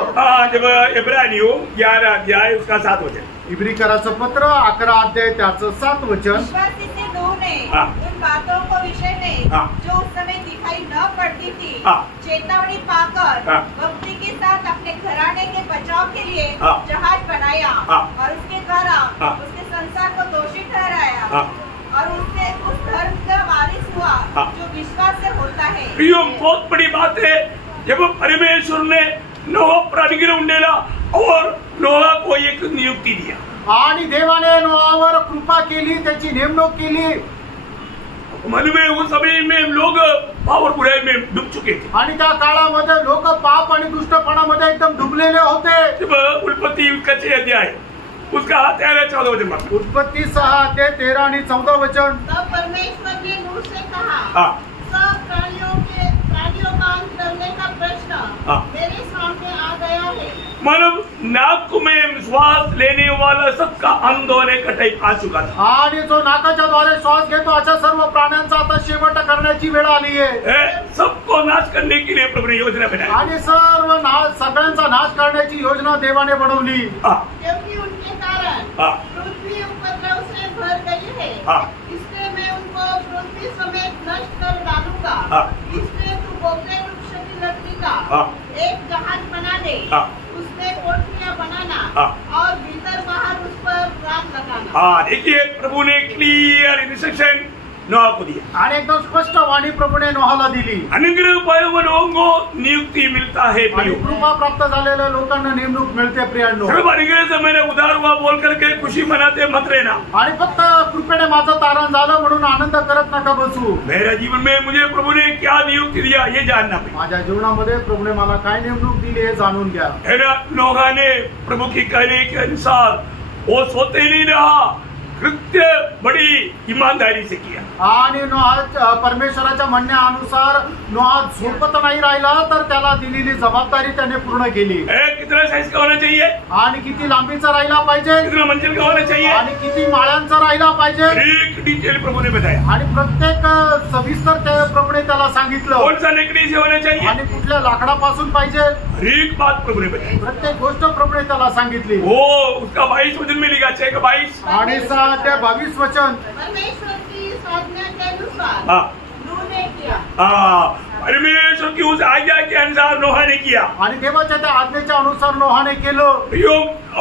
जब इब्रानियों 11 अध्याय उसका 7 वचन। इब्रिकराचं पत्र 11 अध्याय त्याचं 7 वचन। विश्वासी से नूह ने उन बातों को विषय में जो उस समय दिखाई न पड़ती थी चेतावनी पाकर भक्ति के साथ अपने घराने के बचाव के लिए जहाज बनाया और उसके द्वारा उसके संसार को दोषी ठहराया और उससे उस धर्म का वारिस हुआ जो विश्वास से होता है। प्रियो, बहुत बड़ी बात है जब परमेश्वर ने नोह पर अनुग्रह उंडेला और नोह को एक नियुक्ती दिया। आणि देवाने नोहावर कृपा केली, त्याची नेमणूक केली। मन में उस समय में लोग पाप और बुराई में डूब चुके थे। आणि त्या काळामध्ये लोक पाप आणि दुष्टपणामध्ये एकदम डुबलेले होते। जब उत्पत्ति उसका 6 अध्याय उसका 13-14 वचन मात्र। उत्पत्ति 6 अध्याय 13 आणि 14 वचन। तब परमेश्वर ने नूह से कहा, सब प्राणियों का अंत करने का प्रश्न मेरे सामने आ गया है। मानव नाक में श्वास लेने वाला सबका अंत होने का टाइम आ चुका था। आणि जो नाकाच्या द्वारे श्वास घेतो अशा सर्व प्राण्यांचा आता शेवट करण्याची वेळ आली आहे। सबको नाश करने के लिए प्रभु ने योजना बनाई आणि सगळ्यांचा नाश करण्याची योजना देवाने बनवली। क्योंकि उनके कारण पृथ्वी उपद्रव से भर गई है, इसलिए मैं उनको पृथ्वी समेत नष्ट कर डालूंगा। इसलिए तू बोपरे वृक्ष की लकड़ी का एक जहाज बना दे, उसमें कोठरियां बनाना और भीतर बाहर उस पर रात लगाना। देखिए, प्रभु ने क्लियर इंस्ट्रक्शन नोहा को दिया। आणि एकदम स्पष्ट वाणी प्रभूने नोहाला दिली। अनुग्रह पाए हुए लोगों को नियुक्ति मिलता है आणि कृपा प्राप्त झालेल्या लोकांना नेमणूक मिळते प्रियांनो। सिर्फ अनुग्रह से मैंने उधार हुआ बोल करके खुशी मनाते मत रहना। आणि फक्त कृपेने माझं तारण झालं म्हणून आनंद करत नका बसू। मेरे जीवन में मुझे प्रभु ने क्या नियुक्ति दिया ये जानना है। माझ्या जीवनामध्ये प्रभूने मला काय नेमणूक दिली हे जाणून घ्या। नोहा ने प्रभु की कहने के अनुसार वो सोते ही नहीं रहा, कृत्य बड़ी ईमानदारी से किया। आणि नोहा परमेश्वराच्या म्हणण्यानुसार नोहा झोपत नाही राहिला तर त्याला दिलेली जबाबदारी त्याने पूर्ण केली। कितना साइज का होना चाहिए, आणि किती लांबीचा राहिला पाहिजे, कितना मंजिल का होना चाहिए, आणि किती माळ्यांचा राहिला पाहिजे, एक डिटेल प्रभु ने बताया। आणि प्रत्येक सविस्तर त्या प्रभुने त्याला सांगितलं। कौन सा लकड़ी से होना चाहिए, आणि कुठल्या लाकडापासून पाहिजे, एक बात प्रभु ने बताई। प्रत्येक गोष्ट प्रभुने त्याला सांगितली। वो उसका 22 वचन में लिखा, 6:22 आणि 6:22 वचन। परमेश्वर की इस आज्ञा के अनुसार नूह ने किया। परमेश्वर की उस आज्ञा के अनुसार नोहा ने किया। आणि देवाच्या त्या आज्ञेच्या अनुसार नोहाने केलं।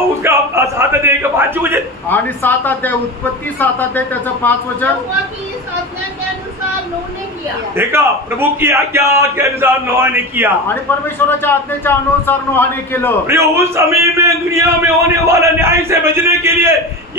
उसका 7 अध्याय का 5 वचन आणि 7 अध्याय उत्पत्ती 7 अध्याय त्याचं 5 वचन। यहोवा की इस आज्ञा के अनुसार नूह ने किया। देखा, प्रभु की आज्ञा के अनुसार नोहा ने किया। आणि परमेश्वराच्या आज्ञेच्या अनुसार नोहाने केलं। प्रियो, उस समय में दुनिया में होने वाला न्याय से बचने के लिए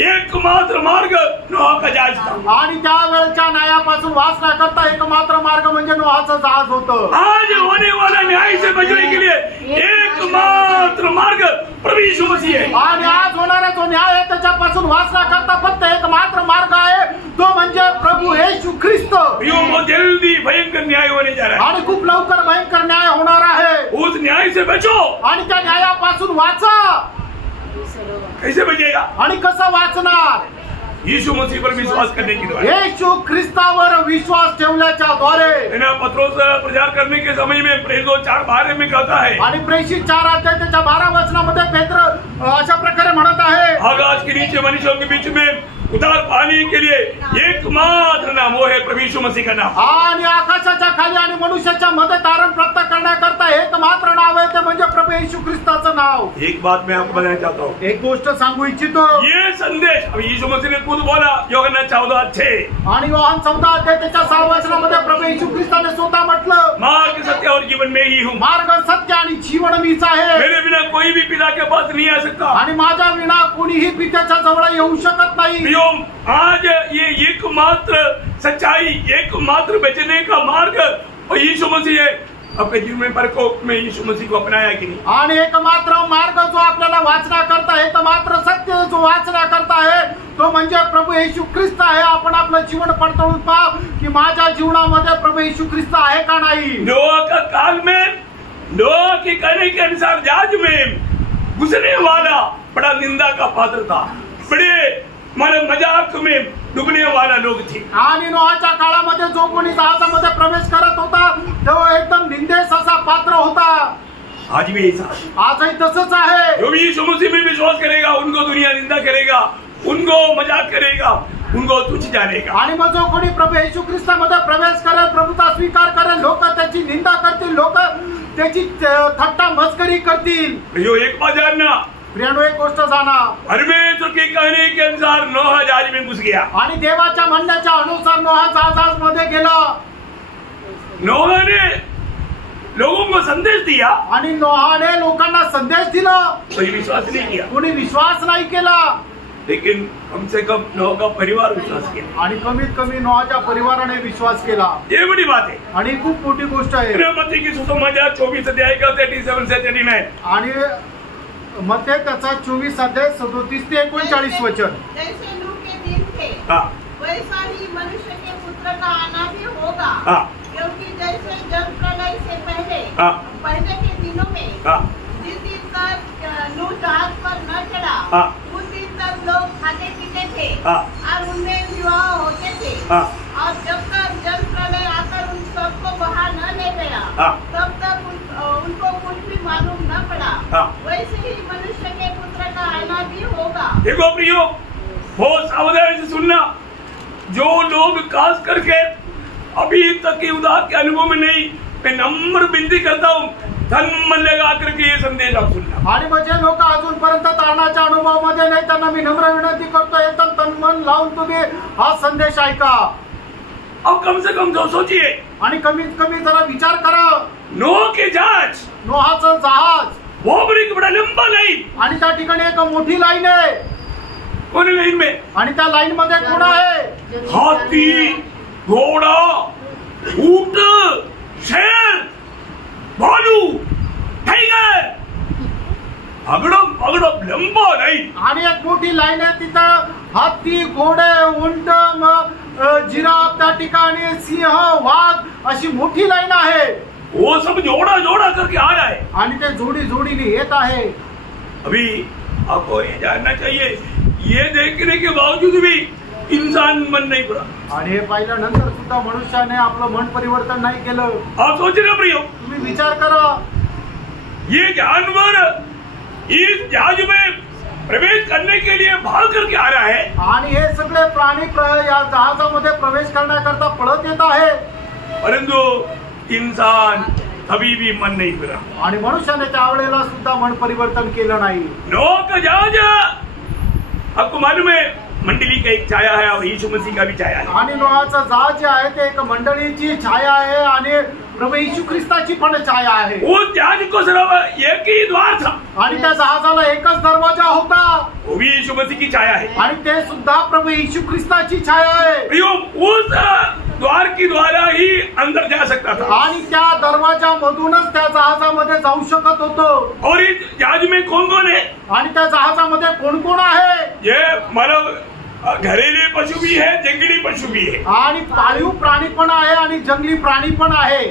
एकमात्र मार्ग नोहा का जहाज था। आणि त्यावेळच्या न्यायापासून वाचना करता एकमात्र मार्ग म्हणजे नोहाचं जहाज होतं। आज होने वाला न्याय से बचने के लिए एकमात्र मार्ग प्रभु यीशु मसीह है। आणि आज होणारा जो न्याय आहे त्याच्यापासून वाचना करता फक्त एकमात्र मार्ग आहे, तो म्हणजे प्रभू येशू ख्रिस्त। प्रियो, बहुत जल्दी भयंकर न्याय होने जा रहा है। आणि खूप लवकर भयंकर न्याय होणार आहे। उस न्याय से बचो। आणि त्या न्यायापासून वाचा। कैसे बचेगा? आणि कसं वाचणार? यीशु मसीह पर विश्वास करने के द्वारा, येशू ख्रिस्तावर विश्वास ठेवण्याच्या द्वारे। पत्रोस प्रचार करने के समय में प्रेरितों 4:12 में कहता है, आणि प्रेषित 4 अध्याय त्याच्या 12 वचनामध्ये पेत्र अशा प्रकारे म्हणत आहे, आकाश के नीचे मनुष्यों के बीच में उद्धार पाने के लिए एकमात्र नाम वो है प्रभु यीशु मसीह का नाम। आणि आकाशाच्या खाली आणि मनुष्याच्या मध्ये तारण प्राप्त करण्याकरता एकमात्र नाव आहे, ते म्हणजे प्रभू येशू ख्रिस्ताचं नाव। एक बात मैं आपको बताना चाहता हूँ, एक गोष्ट सांगू इच्छितो। ये संदेश अभी यीशु मसीह ने खुद बोला, यूहन्ना 14:6 आणि योहान 14 अध्याय त्याच्या 6 वचनामध्ये प्रभू येशू ख्रिस्ताने स्वतः म्हटलं, मार्ग, सत्य और जीवन में ही हूँ। मार्ग, सत्य आणि जीवन मीच आहे। मेरे बिना कोई भी पिता के पास नहीं आ सकता। आणि माझ्या विना कोणीही पित्याच्या जवळ येऊ शकत नाही। आज ये एकमात्र सच्चाई, एकमात्र बचने का मार्ग और यीशु मसीह है। अपने जीवन में परखो, मैं यीशु मसीह को अपनाया कि नहीं। आणि एकमात्र मार्ग जो आपल्याला वाचना करता है, एकमात्र सत्य जो वाचना करता है, तो म्हणजे प्रभू येशू ख्रिस्त आहे। आपण आपलं जीवन पडताळून पहा की माझ्या जीवनामध्ये प्रभू येशू ख्रिस्त आहे का नाही। नोआ का काल में नोआ के कहने के अनुसार जहाज में घुसने वाला बड़ा निंदा का पात्र था, बड़े मजाक में डूबने वाला लोग थे। आणि नोहाच्या काळामध्ये जो कोणी जहाजामध्ये प्रवेश करत होता तो एकदम निंदेस असा पात्र होता। आज भी ऐसा, आजही तसंच आहे। जो भी यीशु मसीह में विश्वास करेगा उनको दुनिया निंदा करेगा, उनको मजाक करेगा, उनको तुच्छ जानेगा। आणि मग जो कोणी प्रभू येशू ख्रिस्तामध्ये प्रवेश करेल, प्रभूचा स्वीकार करेल, लोक त्याची निंदा करतील, लोक त्याची थट्टा मस्करी करतील। प्रियो, एक बात जानना, प्रियानो, एक गोष्ट जाणा, परमेश्वर के कहने के अनुसार नोहा जहाज में घुस गया। आणि देवाच्या म्हणण्याच्या अनुसार नोहा जहाजामध्ये गेला। नोहा ने लोगों को संदेश दिया, आणि नोहाने लोकांना संदेश दिला, कोई विश्वास नहीं किया। कोणी विश्वास नाही केला, लेकिन कम से कम नोहा का परिवार विश्वास किया। आणि कमीत कमी नोहाच्या परिवाराने विश्वास केला। ये बड़ी बात है। आणि खूप मोठी गोष्ट आहे। मत्ती की सुसमाचार 24 अध्याय का 37 से 39। आणि मत्ती त्याचा 24 अध्याय 37 ते 39 वचन। जैसे नूह के दिन थे, वैसा ही मनुष्य के पुत्र का आना भी होगा। क्योंकि जैसे जल प्रलय से पहले के दिनों में जिस दिन तक नूह जहाज पर न चढ़ा, उस दिन तक लोग खाते पीते थे और उनमें विवाह होते थे, और जब तक जल प्रलय आकर उन सबको बहा न ले गया, तब तक उनको कुछ भी मालूम न पड़ा। वैसे ही मनुष्य के पुत्र का आना भी होगा। देखो प्रियो, बहुत सावधानी से सुनना। जो लोग खास करके अभी तक के उदार के अनुभव में नहीं, मैं नम्र विनती करता हूँ, तन मन लगा करके ये संदेश आप सुनना। आणि म्हणजे लोक अजूनपर्यंत तारणाच्या अनुभवामध्ये नाही, त्यांना मी नम्र विनंती करतो, एकदम तन मन लावून तुम्ही हा संदेश ऐका। अब कम से कम तो सोचिए, आणि कमीत कमी जरा विचार करा, नोह के जहाज, नोहाचं जहाज, वो बड़ी बड़ा लंबा लाइन, आणि त्या ठिकाणी एक मोठी लाईन आहे, कोण लाइन में, आणि त्या लाईन मध्ये कोण आहे? हाथी, घोड़ा, ऊंट, शेर, भालू, टाइगर, अगडम अगडम लंबा लाइन, आणि एक मोठी लाईन आहे, तिथं हत्ती, घोडे, उंट, जिराफ, त्या ठिकाणी सिंह, वाघ, अशी मोठी लाईन आहे. वो सब जोड़ा जोड़ा करके आ रहा है. आणि ते जोडी जोडीने येत आहे. अभी आपको ये जानना चाहिए, ये देखने के बावजूद भी इंसान मन नहीं पड़ा. आणि हे पाहिल्यानंतर सुद्धा मनुष्याने आपलं मन परिवर्तन नाही केलं. आप सोच रहे प्रियो, तुम्ही विचार करा, ये जानवर इस जहाज में प्रवेश करने के लिए भाग करके आ रहा है, आणि हे सगळे प्राणी या जहाजामध्ये प्रवेश करण्याकरता पळत येत आहे, परंतु इंसान अभी भी मन नहीं फिरा. आणि मनुष्याने त्यावेळेला सुद्धा मन परिवर्तन केलं नाही. नोह का जहाज आपको मालूम है मंडली का एक छाया है और यीशु मसीह का भी छाया है. आणि नोहाचं जहाज जे आहे ते एक मंडळीची छाया आहे आणि प्रभू येशू ख्रिस्ताची पण छाया आहे. उस जहाज को सिर्फ एक ही द्वार था, आणि त्या जहाजाला एकच दरवाजा होता, वो भी यीशु मसीह की छाया है. आणि ते सुद्धा प्रभू येशू ख्रिस्ताची छाया आहे. प्रियो, उस द्वार की द्वारा ही अंदर जा सकता था, आणि त्या दरवाजामधूनच त्या जहाजामध्ये जाऊ शकत होतो. और इस जहाज में कौन कौन है? आणि त्या जहाजामध्ये कोण कोण आहे? ये मतलब घरेलू पशु भी है, जंगली पशु भी है, आणि पाळीव प्राणी पण आहे आणि जंगली प्राणी पण आहे.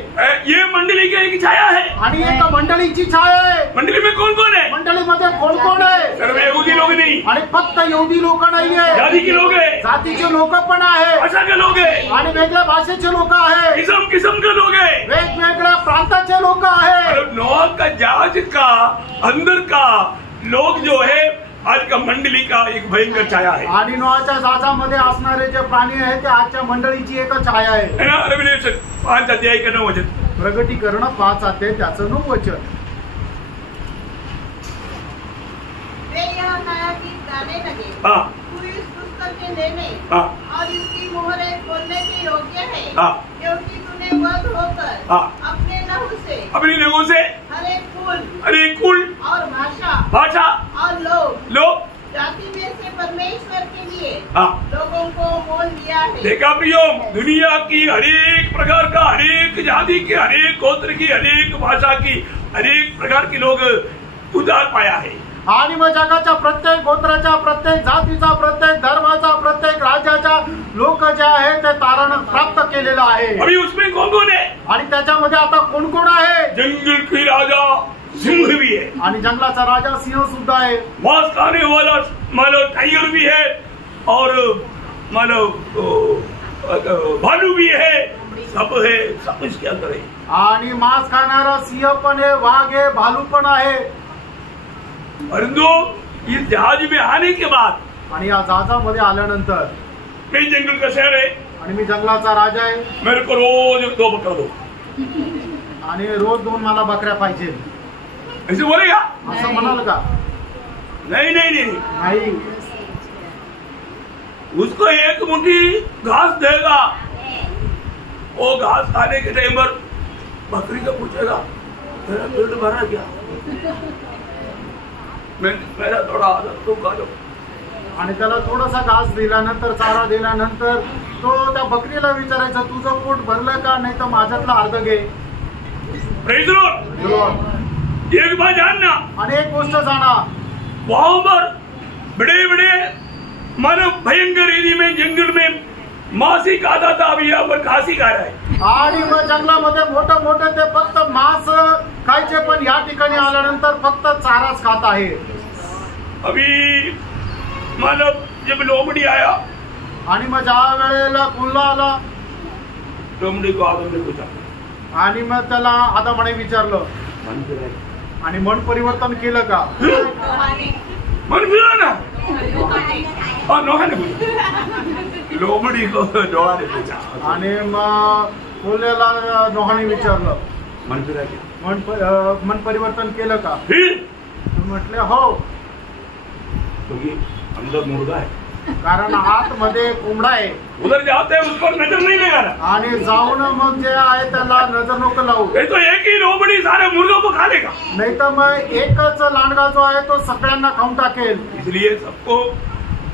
ये मंडली की एक छाया है. आणि एक मंडळीची छाया आहे. मंडली में कौन कौन है? मंडळीमध्ये कोण कोण आहे? सिर्फ यहूदी लोग नहीं, आणि फक्त यहुदी लोक नाहीये, जाति के लोग है, जातीचे लोक पण आहे, भाषा के लोग है, आणि वेगळ्या भाषेचे लोक आहे, किस्म किस्म के लोग है, वेगवेगळ्या प्रांताचे लोक आहे. और नोह का जहाज का अंदर का लोग जो है आज का मंडली का एक भयंकर छाया है. आणि नोहाच्या जहाजामध्ये असणारे जे प्राणी आहेत ते आजच्या मंडळीची एक छाया आहे. है ना? रेव्हल्यूशन 5 अध्याय का 9 वचन. प्रगटीकरण 5 अध्याय त्याचं 9 वचन. वे यह नया गीत गाने लगे, हाँ, तू इस पुस्तक के लेने हाँ, और इसकी मोहरें खोलने के योग्य है, हाँ, क्योंकि तूने वध होकर हाँ, अपने लहू से अपनी लोगों से हर एक कुल अरे कुल, और भाषा और लोग जाति में से परमेश्वर के लिए हाँ, लोगों को मोल लिया है. देखा प्रियो, दुनिया की हरेक प्रकार का, हरेक जाति के, हरेक गोत्र की, हरेक भाषा की, हरेक प्रकार के लोग उद्धार पाया है. आणि मग जगाच्या प्रत्येक गोत्राच्या, प्रत्येक जातीचा, प्रत्येक धर्माचा, प्रत्येक राज्याच्या लोक जे आहे ते तारण प्राप्त केलेलं आहे. अभी उसमें कौन कौन है? आणि त्याच्यामध्ये आता कोण कोण आहे? जंगल की राजा सिंह भी है, आणि जंगलाचा राजा सिंह सुद्धा आहे, मांस खाने वाला मानो टाइगर भी है, और मानो भालू भी है, सब है, सब इसके अंदर है. आणि मांस खाणारा सिंह पण आहे, वाघ आहे, भालू पण आहे. परंतु इस जहाज में आने के बाद, आणि या जहाजामध्ये आल्यानंतर, मैं जंगल का शहर है, आणि मी जंगलाचा राजा आहे, मेरे को रोज 2 बकरा दो, आणि रोज 2 मला बकऱ्या पाहिजे, ऐसे बोलेगा? असं म्हणाल का? नहीं नहीं नहीं, नाही. उसको एक मुट्ठी घास देगा, वो घास खाने के टाइम पर बकरी को पूछेगा मेरा पेट भरा क्या, मेरा थोड़ा आदत तो खा लो. आणि त्याला थोडासा घास दिल्यानंतर, चारा दिल्यानंतर तो त्या बकरीला विचारायचा तुझं पोट भरलं का, नाही तर माझ्यातला अर्ध घे. Praise the Lord. एक बात जानना, आणि एक गोष्ट जाणा, वहां पर बड़े बड़े मानव भयंकर एरिया में, जंगल में मांसी खाता था, अभी यहाँ पर घासी खा रहा है. आणि मग जंगलामध्ये मोठं मोठं ते फक्त मांस खायचे, पण या ठिकाणी आल्यानंतर फक्त चाराच खात आहे. अभी मानव जब लोमड़ी आया, आणि मग ज्या वेळेला कुल्ला आला, लोमड़ी को आदम ने पूछा, आणि मग त्याला आदामाने विचारलं, आणि मन परिवर्तन केलं का? मन फिरा ना, और नोहा ने पूछा, लोमड़ी को नोहा ने पूछा, आणि मग कुल्ल्याला नोहाने विचारलं, मन फिरा क्या? मन परिवर्तन केलं का? फिर म्हटले हो. क्योंकि अंदर मुर्गा है, कारण आतमध्ये कोंबडा आहे, उधर जाते हैं उसको नजर नहीं लगाना, आणि जाऊन मग जे आहे त्याला नजर नको लावू, नहीं तो एक ही लोमड़ी सारे मुर्गों को खा लेगा। नाही तर मग एकच लांडगा जो आहे तो सगळ्यांना खाऊन टाकेल। इसलिए सबको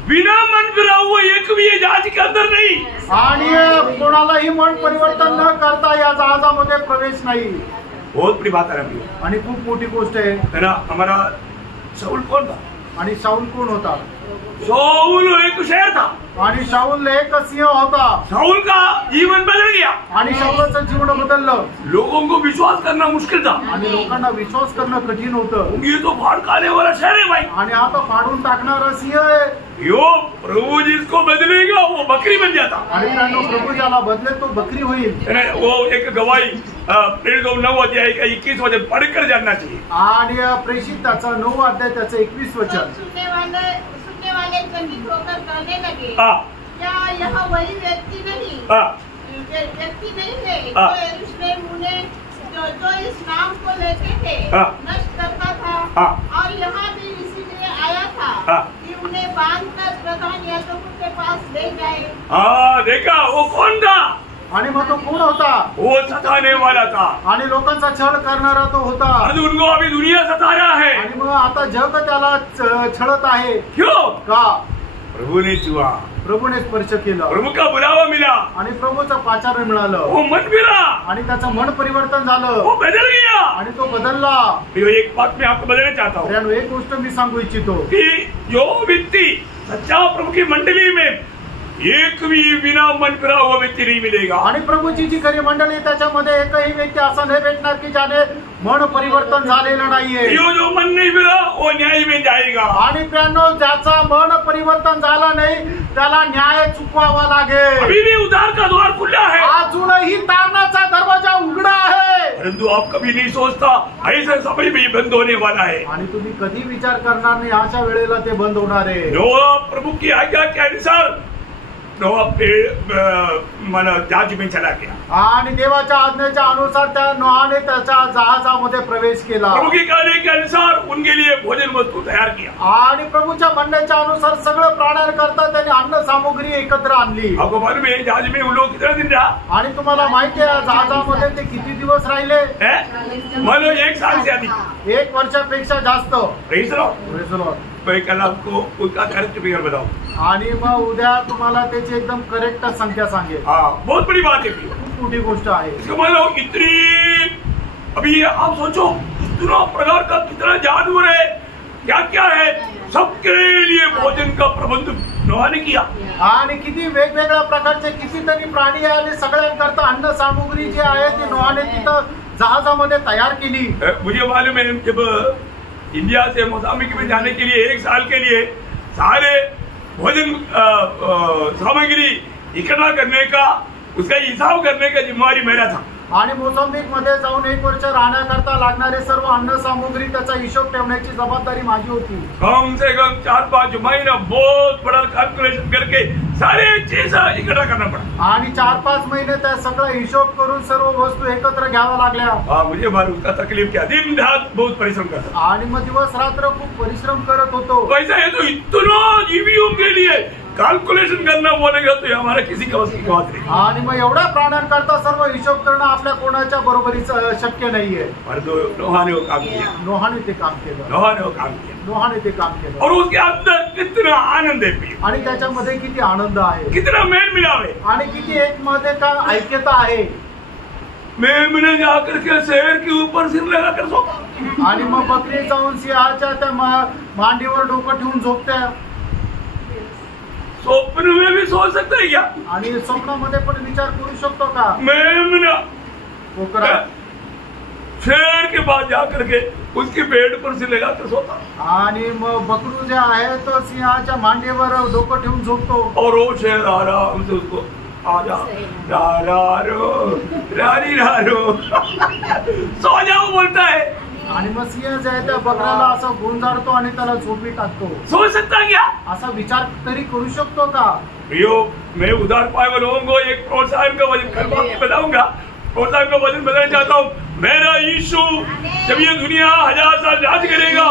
बिना मन फिरा हुआ एक भी ये जहाज के अंदर नहीं, आणि कोणालाही मन परिवर्तन न करता या जहाजामध्ये प्रवेश नाही। बहुत बड़ी बात है अभी, आणि खूप मोठी गोष्ट आहे ना। हमारा शाऊल कौन था? आणि शाऊल कोण होता? शाऊल एक शेर था, आणि शाऊल एक सिंह होता, शाऊल का जीवन बदल गया, आणि शाऊलाचं जीवन बदललं, लोगों को विश्वास करना मुश्किल था, आणि लोकांना विश्वास करणं कठीण होतं। ये तो फाड़ खाने वाला शेर है भाई, आणि आता फाडून टाकणारा सिंह आहे। यो प्रभु जिसको बदलेगा वो बकरी बन जाता। आणि त्यानं प्रभू ज्याला बदले तो बकरी होईल। वो एक गवाही प्रेरित 9 अध्याय का 21 वचन पढ़कर जानना चाहिए। आणि प्रेषित त्याचा 9 अध्याय त्याचं 21 वचन। सुनने वाले चकित होकर कहने लगे, क्या यह वही व्यक्ति नहीं है जो यरूशलेम मुने जो इस नाम को लेते थे नष्ट करता था, और यहाँ भी इसीलिए आया था कि उन्हें बांधकर प्रधान याजकों के पास ले जाए। देखा वो कौन था? आणि मग तो कोण होता? वो सताने वाला था, आणि लोकांचा छळ करणारा तो होता। और उनको अभी दुनिया सता रहा है, आणि मग आता जग त्याला छळत आहे। क्यों? का? प्रभु ने छुआ, प्रभूने स्पर्श केलं, प्रभु का बुलावा मिला, आणि प्रभूचं पाचारण मिळालं, वो मन फिरा, आणि त्याचं मन परिवर्तन झालं, वो बदल गया। आणि तो बदलला। एक बात मैं आपको बदलना चाहता हूँ त्यानं एक गोष्ट मी सांगू इच्छितो कि जो व्यक्ति सच्चा प्रभु की मंडली में एक भी बिना मन फिरा हुआ व्यक्ति नहीं मिलेगा। आणि प्रभूची जी खरी मंडळी त्याच्यामध्ये एकही व्यक्ती असा नाही भेटणार की ज्याने मन परिवर्तन झालेलं नाहीये। जो मन नहीं फिरा वो न्याय में जाएगा। आणि प्यानो ज्याचा मन परिवर्तन झाला नाही त्याला न्याय चुकवावा लागेल। अभी भी उद्धार का द्वार खुला है, अजूनही तारणाचा दरवाजा उघडा आहे, परंतु आप कभी नहीं सोचता ऐसे समय में ये बंद होने वाला है। आणि तुम्ही कधी विचार करणार नाही अशा वेळेला ते बंद होणार आहे। नोआ प्रभु की आज्ञा के अनुसार नोआ मन जहाज में चला गया, आणि देवाच्या आज्ञेच्या अनुसार त्या नोहाने त्याच्या जहाजामध्ये प्रवेश केला। प्रभु के कहने के अनुसार उनके लिए भोजन वस्तु तैयार किया, आणि प्रभूच्या म्हणण्याच्या अनुसार सगळं प्राण्याकरता त्यांनी अन्न सामुग्री एकत्र आणली। आपको मालूम है जहाज में वो लोग कितना दिन रहा? आणि तुम्हाला माहिती आहे जहाजामध्ये ते किती दिवस राहिले? मानो 1 साल से अधिक, 1 वर्षापेक्षा जास्त। Praise the Lord। मैं कल आपको उसका करेक्ट फिगर बताऊं, आणि मग उद्या तुम्हाला त्याची एकदम करेक्ट संख्या सांगेल। बहुत बड़ी बात है, खूप मोठी गोष्ट आहे। इसको मानो इतनी, अभी आप सोचो कितना प्रकार का कितना जानवर है, क्या क्या है, सबके लिए भोजन का प्रबंध नोआ ने किया। आणि किती वेगवेगळ्या प्रकारचे कितीतरी प्राणी आणि सगळ्यांकरता अन्न सामुग्री जी आहे ती नोआने तिथं जहाजामध्ये तयार केली। मुझे मालूम है जब इंडिया से मोजाम्बिक में जाने के लिए 1 साल के लिए सारे भोजन सामग्री इकट्ठा करने का, उसका हिसाब करने का जिम्मेवारी मेरा था। आणि मोझाम्बिक मध्ये जाऊन 1 वर्ष राहण्याकरता लागणारे सर्व अन्न सामुग्री त्याचा हिशोब ठेवण्याची जबाबदारी माझी होती। कम से कम 4-5 महीना बहुत बड़ा कैलकुलेशन करके सारे चीज इकट्ठा करना पड़ा। आणि 4-5 महिने त्या सगळं हिशोब करून सर्व वस्तू एकत्र घ्याव्या लागल्या। मुझे मालूम उसका तकलीफ क्या, दिन रात बहुत परिश्रम करता, आणि मग दिवस रात्र खूप परिश्रम करत होतो। पैसा है तो इतना जीवियों के लिए कैलकुलेशन करना बोलेगा तो हमारा किसी का बस की बात नहीं। आणि मग एवढ्या प्राण्यांकरता सर्व हिशोब करणं आपल्या कोणाच्या बरोबरीचं शक्य नाहीये। परंतु नोहा ने वो काम किया, नोहाने ते काम केलं, नोहा ने वो काम किया, नोहाने ते काम केलं। और उसके अंदर कितना आनंद है, आणि त्याच्यामध्ये किती आनंद आहे, कितना मेल मिलाप है, आणि किती एक मध्ये का ऐक्यता आहे। मेमने जाकर के शहर के ऊपर सिर लगा कर सोता, आणि मग बकरी जाऊन सिंहाच्या त्या मांडीवर डोकं ठेवून झोपत्या। स्वप्न में भी सोच सकते हैं क्या? आणि स्वप्नामध्ये पण विचार करू शकतो का? मेमना कोकरा शेर के पास जाकर के उसकी पेट पर से लगा कर सोता, आणि मग बकरू जे आहे तो सिंहाच्या मांडीवर डोकं ठेवून झोपतो। और वो शेर आराम से उसको आजा रारो रारी रारो सो जाओ बोलता है, आणि मग सिंह जे आहे त्या बकऱ्याला असं गुंजारतो आणि त्याला झोपी टाकतो। सोच सकता है क्या? असा विचार तरी करू शकतो का? प्रियो, मैं उधार पाए हुए लोगों को एक प्रोत्साहन का वचन बताऊंगा। और साहब का वचन बताना चाहता हूँ, मेरा यीशु जब ये दुनिया 1000 साल राज करेगा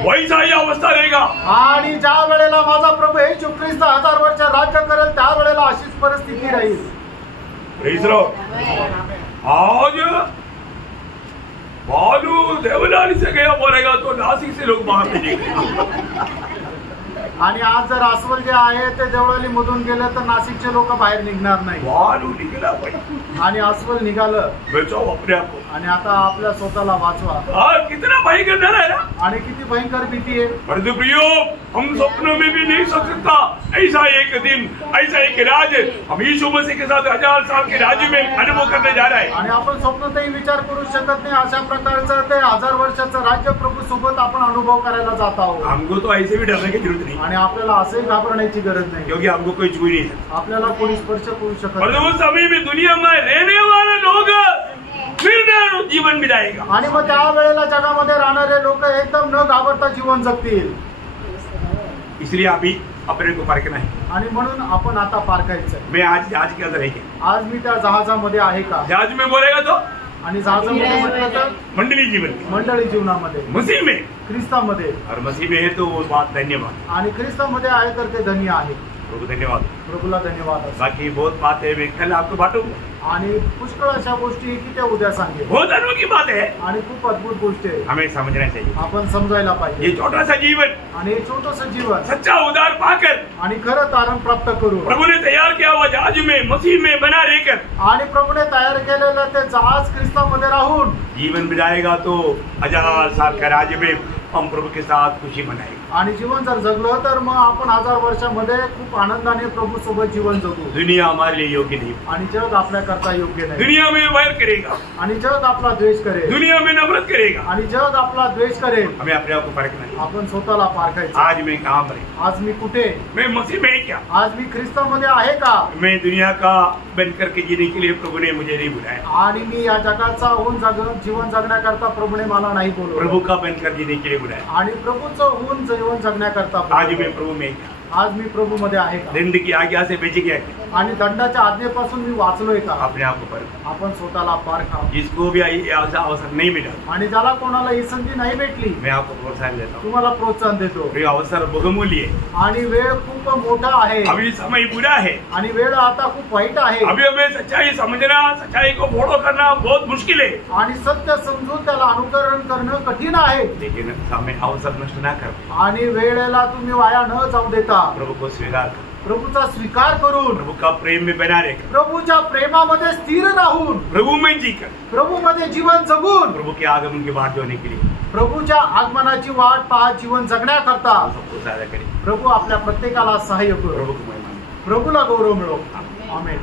वैसा ही अवस्था रहेगा। आणि ज्या वेळेला माझा प्रभू येशू ख्रिस्त 1000 वर्ष राज्य करेल त्या वेळेला अशीच परिस्थिती राहील। Praise Lord. आज बालू देवलाली से गया बोलेगा तो नासिक से लोग बाहर निकलेंगे। आणि आज जर अस्वल जे आहे ते देवळाली मधून गेले तर नाशिकचे लोक बाहेर निघणार नाही। बालू निकला भाई आणि अस्वल निघालं, बचाओ अपने आप को। आणि आता आपल्या स्वतःला वाचवा। हाँ, कितना भयंकर डर है ना। आणि किती भयंकर भीती आहे। परंतु प्रियो, हम सपनों में भी नहीं सोच सकता ऐसा एक दिन, ऐसा एक राज्य हम यीशु मसीह के साथ 1000 साल के राज्य में अनुभव करने जा रहा है। आणि आपण स्वप्नातही विचार करू शकत नाही अशा प्रकारचं ते 1000 वर्षाचं राज्य प्रभू सोबत आपण अनुभव करायला जात आहोत। हमको तो ऐसे भी डरने की जरूरत नहीं, आणि आपल्याला असंही घाबरण्याची गरज नाही, क्योंकि हमको कोई छू नहीं सकता। आपल्याला कोणी स्पर्श करू शकत और नाही। उस समय में दुनिया में रहने वाले लोग फिर जीवन बिताएगा। आणि मग त्या वेळेला जगामध्ये राहणारे लोक एकदम न घाबरता जीवन जगतील। इसलिए अभी अपने को परखना है। आणि म्हणून आपण आता पारखायचं। मैं आज जहाज के अंदर है क्या? आज मी त्या जहाजामध्ये आहे का? जहाज में बोलेगा तो आणि जहाजामध्ये म्हटलं तर मंडली जीवन में, मंडळी जीवनामध्ये, मसीह में, ख्रिस्तामध्ये। और मसीह में है तो वो बात धन्यवाद। आणि ख्रिस्तामध्ये आहे तर ते धन्य आहे। प्रभु धन्यवाद। प्रभूला धन्यवाद असो। बाकी बहुत बात है, मैं कल आपको बांटूंगा। आणि पुष्कळ अशा गोष्टी की त्या उद्या सांगेल। बहुत अनोखी बात है, आणि खूप अद्भुत गोष्टी आहे, हमें समझना चाहिए। आपण समजायला ये पाहिजे। छोटा सा जीवन आणि हे छोटंसं जीवन सच्चा उद्धार पाकर आणि खरं तारण प्राप्त करू। प्रभु ने तैयार किया हुआ जहाज में, मसीह में बना रहकर आणि प्रभूने तयार केलेलं ते जहाज ख्रिस्तामध्ये राहून जीवन बिताएगा तो 1000 साल का राज्य में हम प्रभु के साथ खुशी मनाएंगे। आणि जीवन जर जगलं तर मग आपण 1000 वर्षामध्ये खूप आनंदाने प्रभू सोबत जीवन जगू। दुनिया हमारे लिए योग्य नहीं, आणि जग आपल्या करता योग्य नाही। दुनिया में वैर करेगा, आणि जग आपला द्वेष करेल, दुनिया में नफरत करेगा। आणि जग आपला द्वेष करेल। हमें अपने आप को परखना है। आपण स्वतःला पारखायचं। आज मैं कहाँ पर हूं? आज मी कुठे? मैं मसीह में क्या? आज मी ख्रिस्तामध्ये आहे का? मैं दुनिया का बन करके जीने के लिए प्रभु ने मुझे नहीं बुलाया। आणि मी या जगाचा होऊन जीवन जगण्याकरता प्रभूने मला नाही बोलवलं। प्रभु का बनकर जीने के लिए बुलाया। आणि प्रभूचं होऊन जीवन जगण्याकरता आज मैं प्रभु में क्या? आज मी प्रभू मध्ये आहे का? दंड की आज्ञा से बच गया क्या? आणि दंडाच्या आज्ञेपासून मी वाचलोय का? अपने आप को परख। आपण स्वतःला पारखा। जिसको भी ऐसा अवसर नहीं मिला, आणि ज्याला कोणाला ही संधी नाही भेटली, मैं आपको प्रोत्साहन देता हूँ। तुम्हाला प्रोत्साहन देतो। ये अवसर बहुमूल्य है। आणि वेळ खूप मोठा आहे, अभी समय बुरा है, आणि वेळ आता खूप वाईट आहे। अभी हमें सच्चाई समझना, सच्चाई को फॉलो करना बहुत मुश्किल है। आणि सत्य समजून त्याला अनुकरण करणं कठीण आहे। लेकिन हमें अवसर नष्ट ना कर, आणि वेळेला तुम्ही वाया न जाऊ देता प्रभु को स्वीकार कर, प्रभूचा स्वीकार करून, प्रभु का प्रेम में बना रह, प्रभूच्या प्रेमामध्ये स्थिर राहून, प्रभु में जी कर, प्रभू मध्ये जीवन जगून, प्रभु के आगमन की बाट जोने के लिए प्रभूच्या आगमनाची वाट पाहत जीवन जगण्याकरता सबको सहायता करें। प्रभू आपल्या प्रत्येकाला सहाय्य करू। प्रभु को महिमा। प्रभूला गौरव मिळो। आमेन।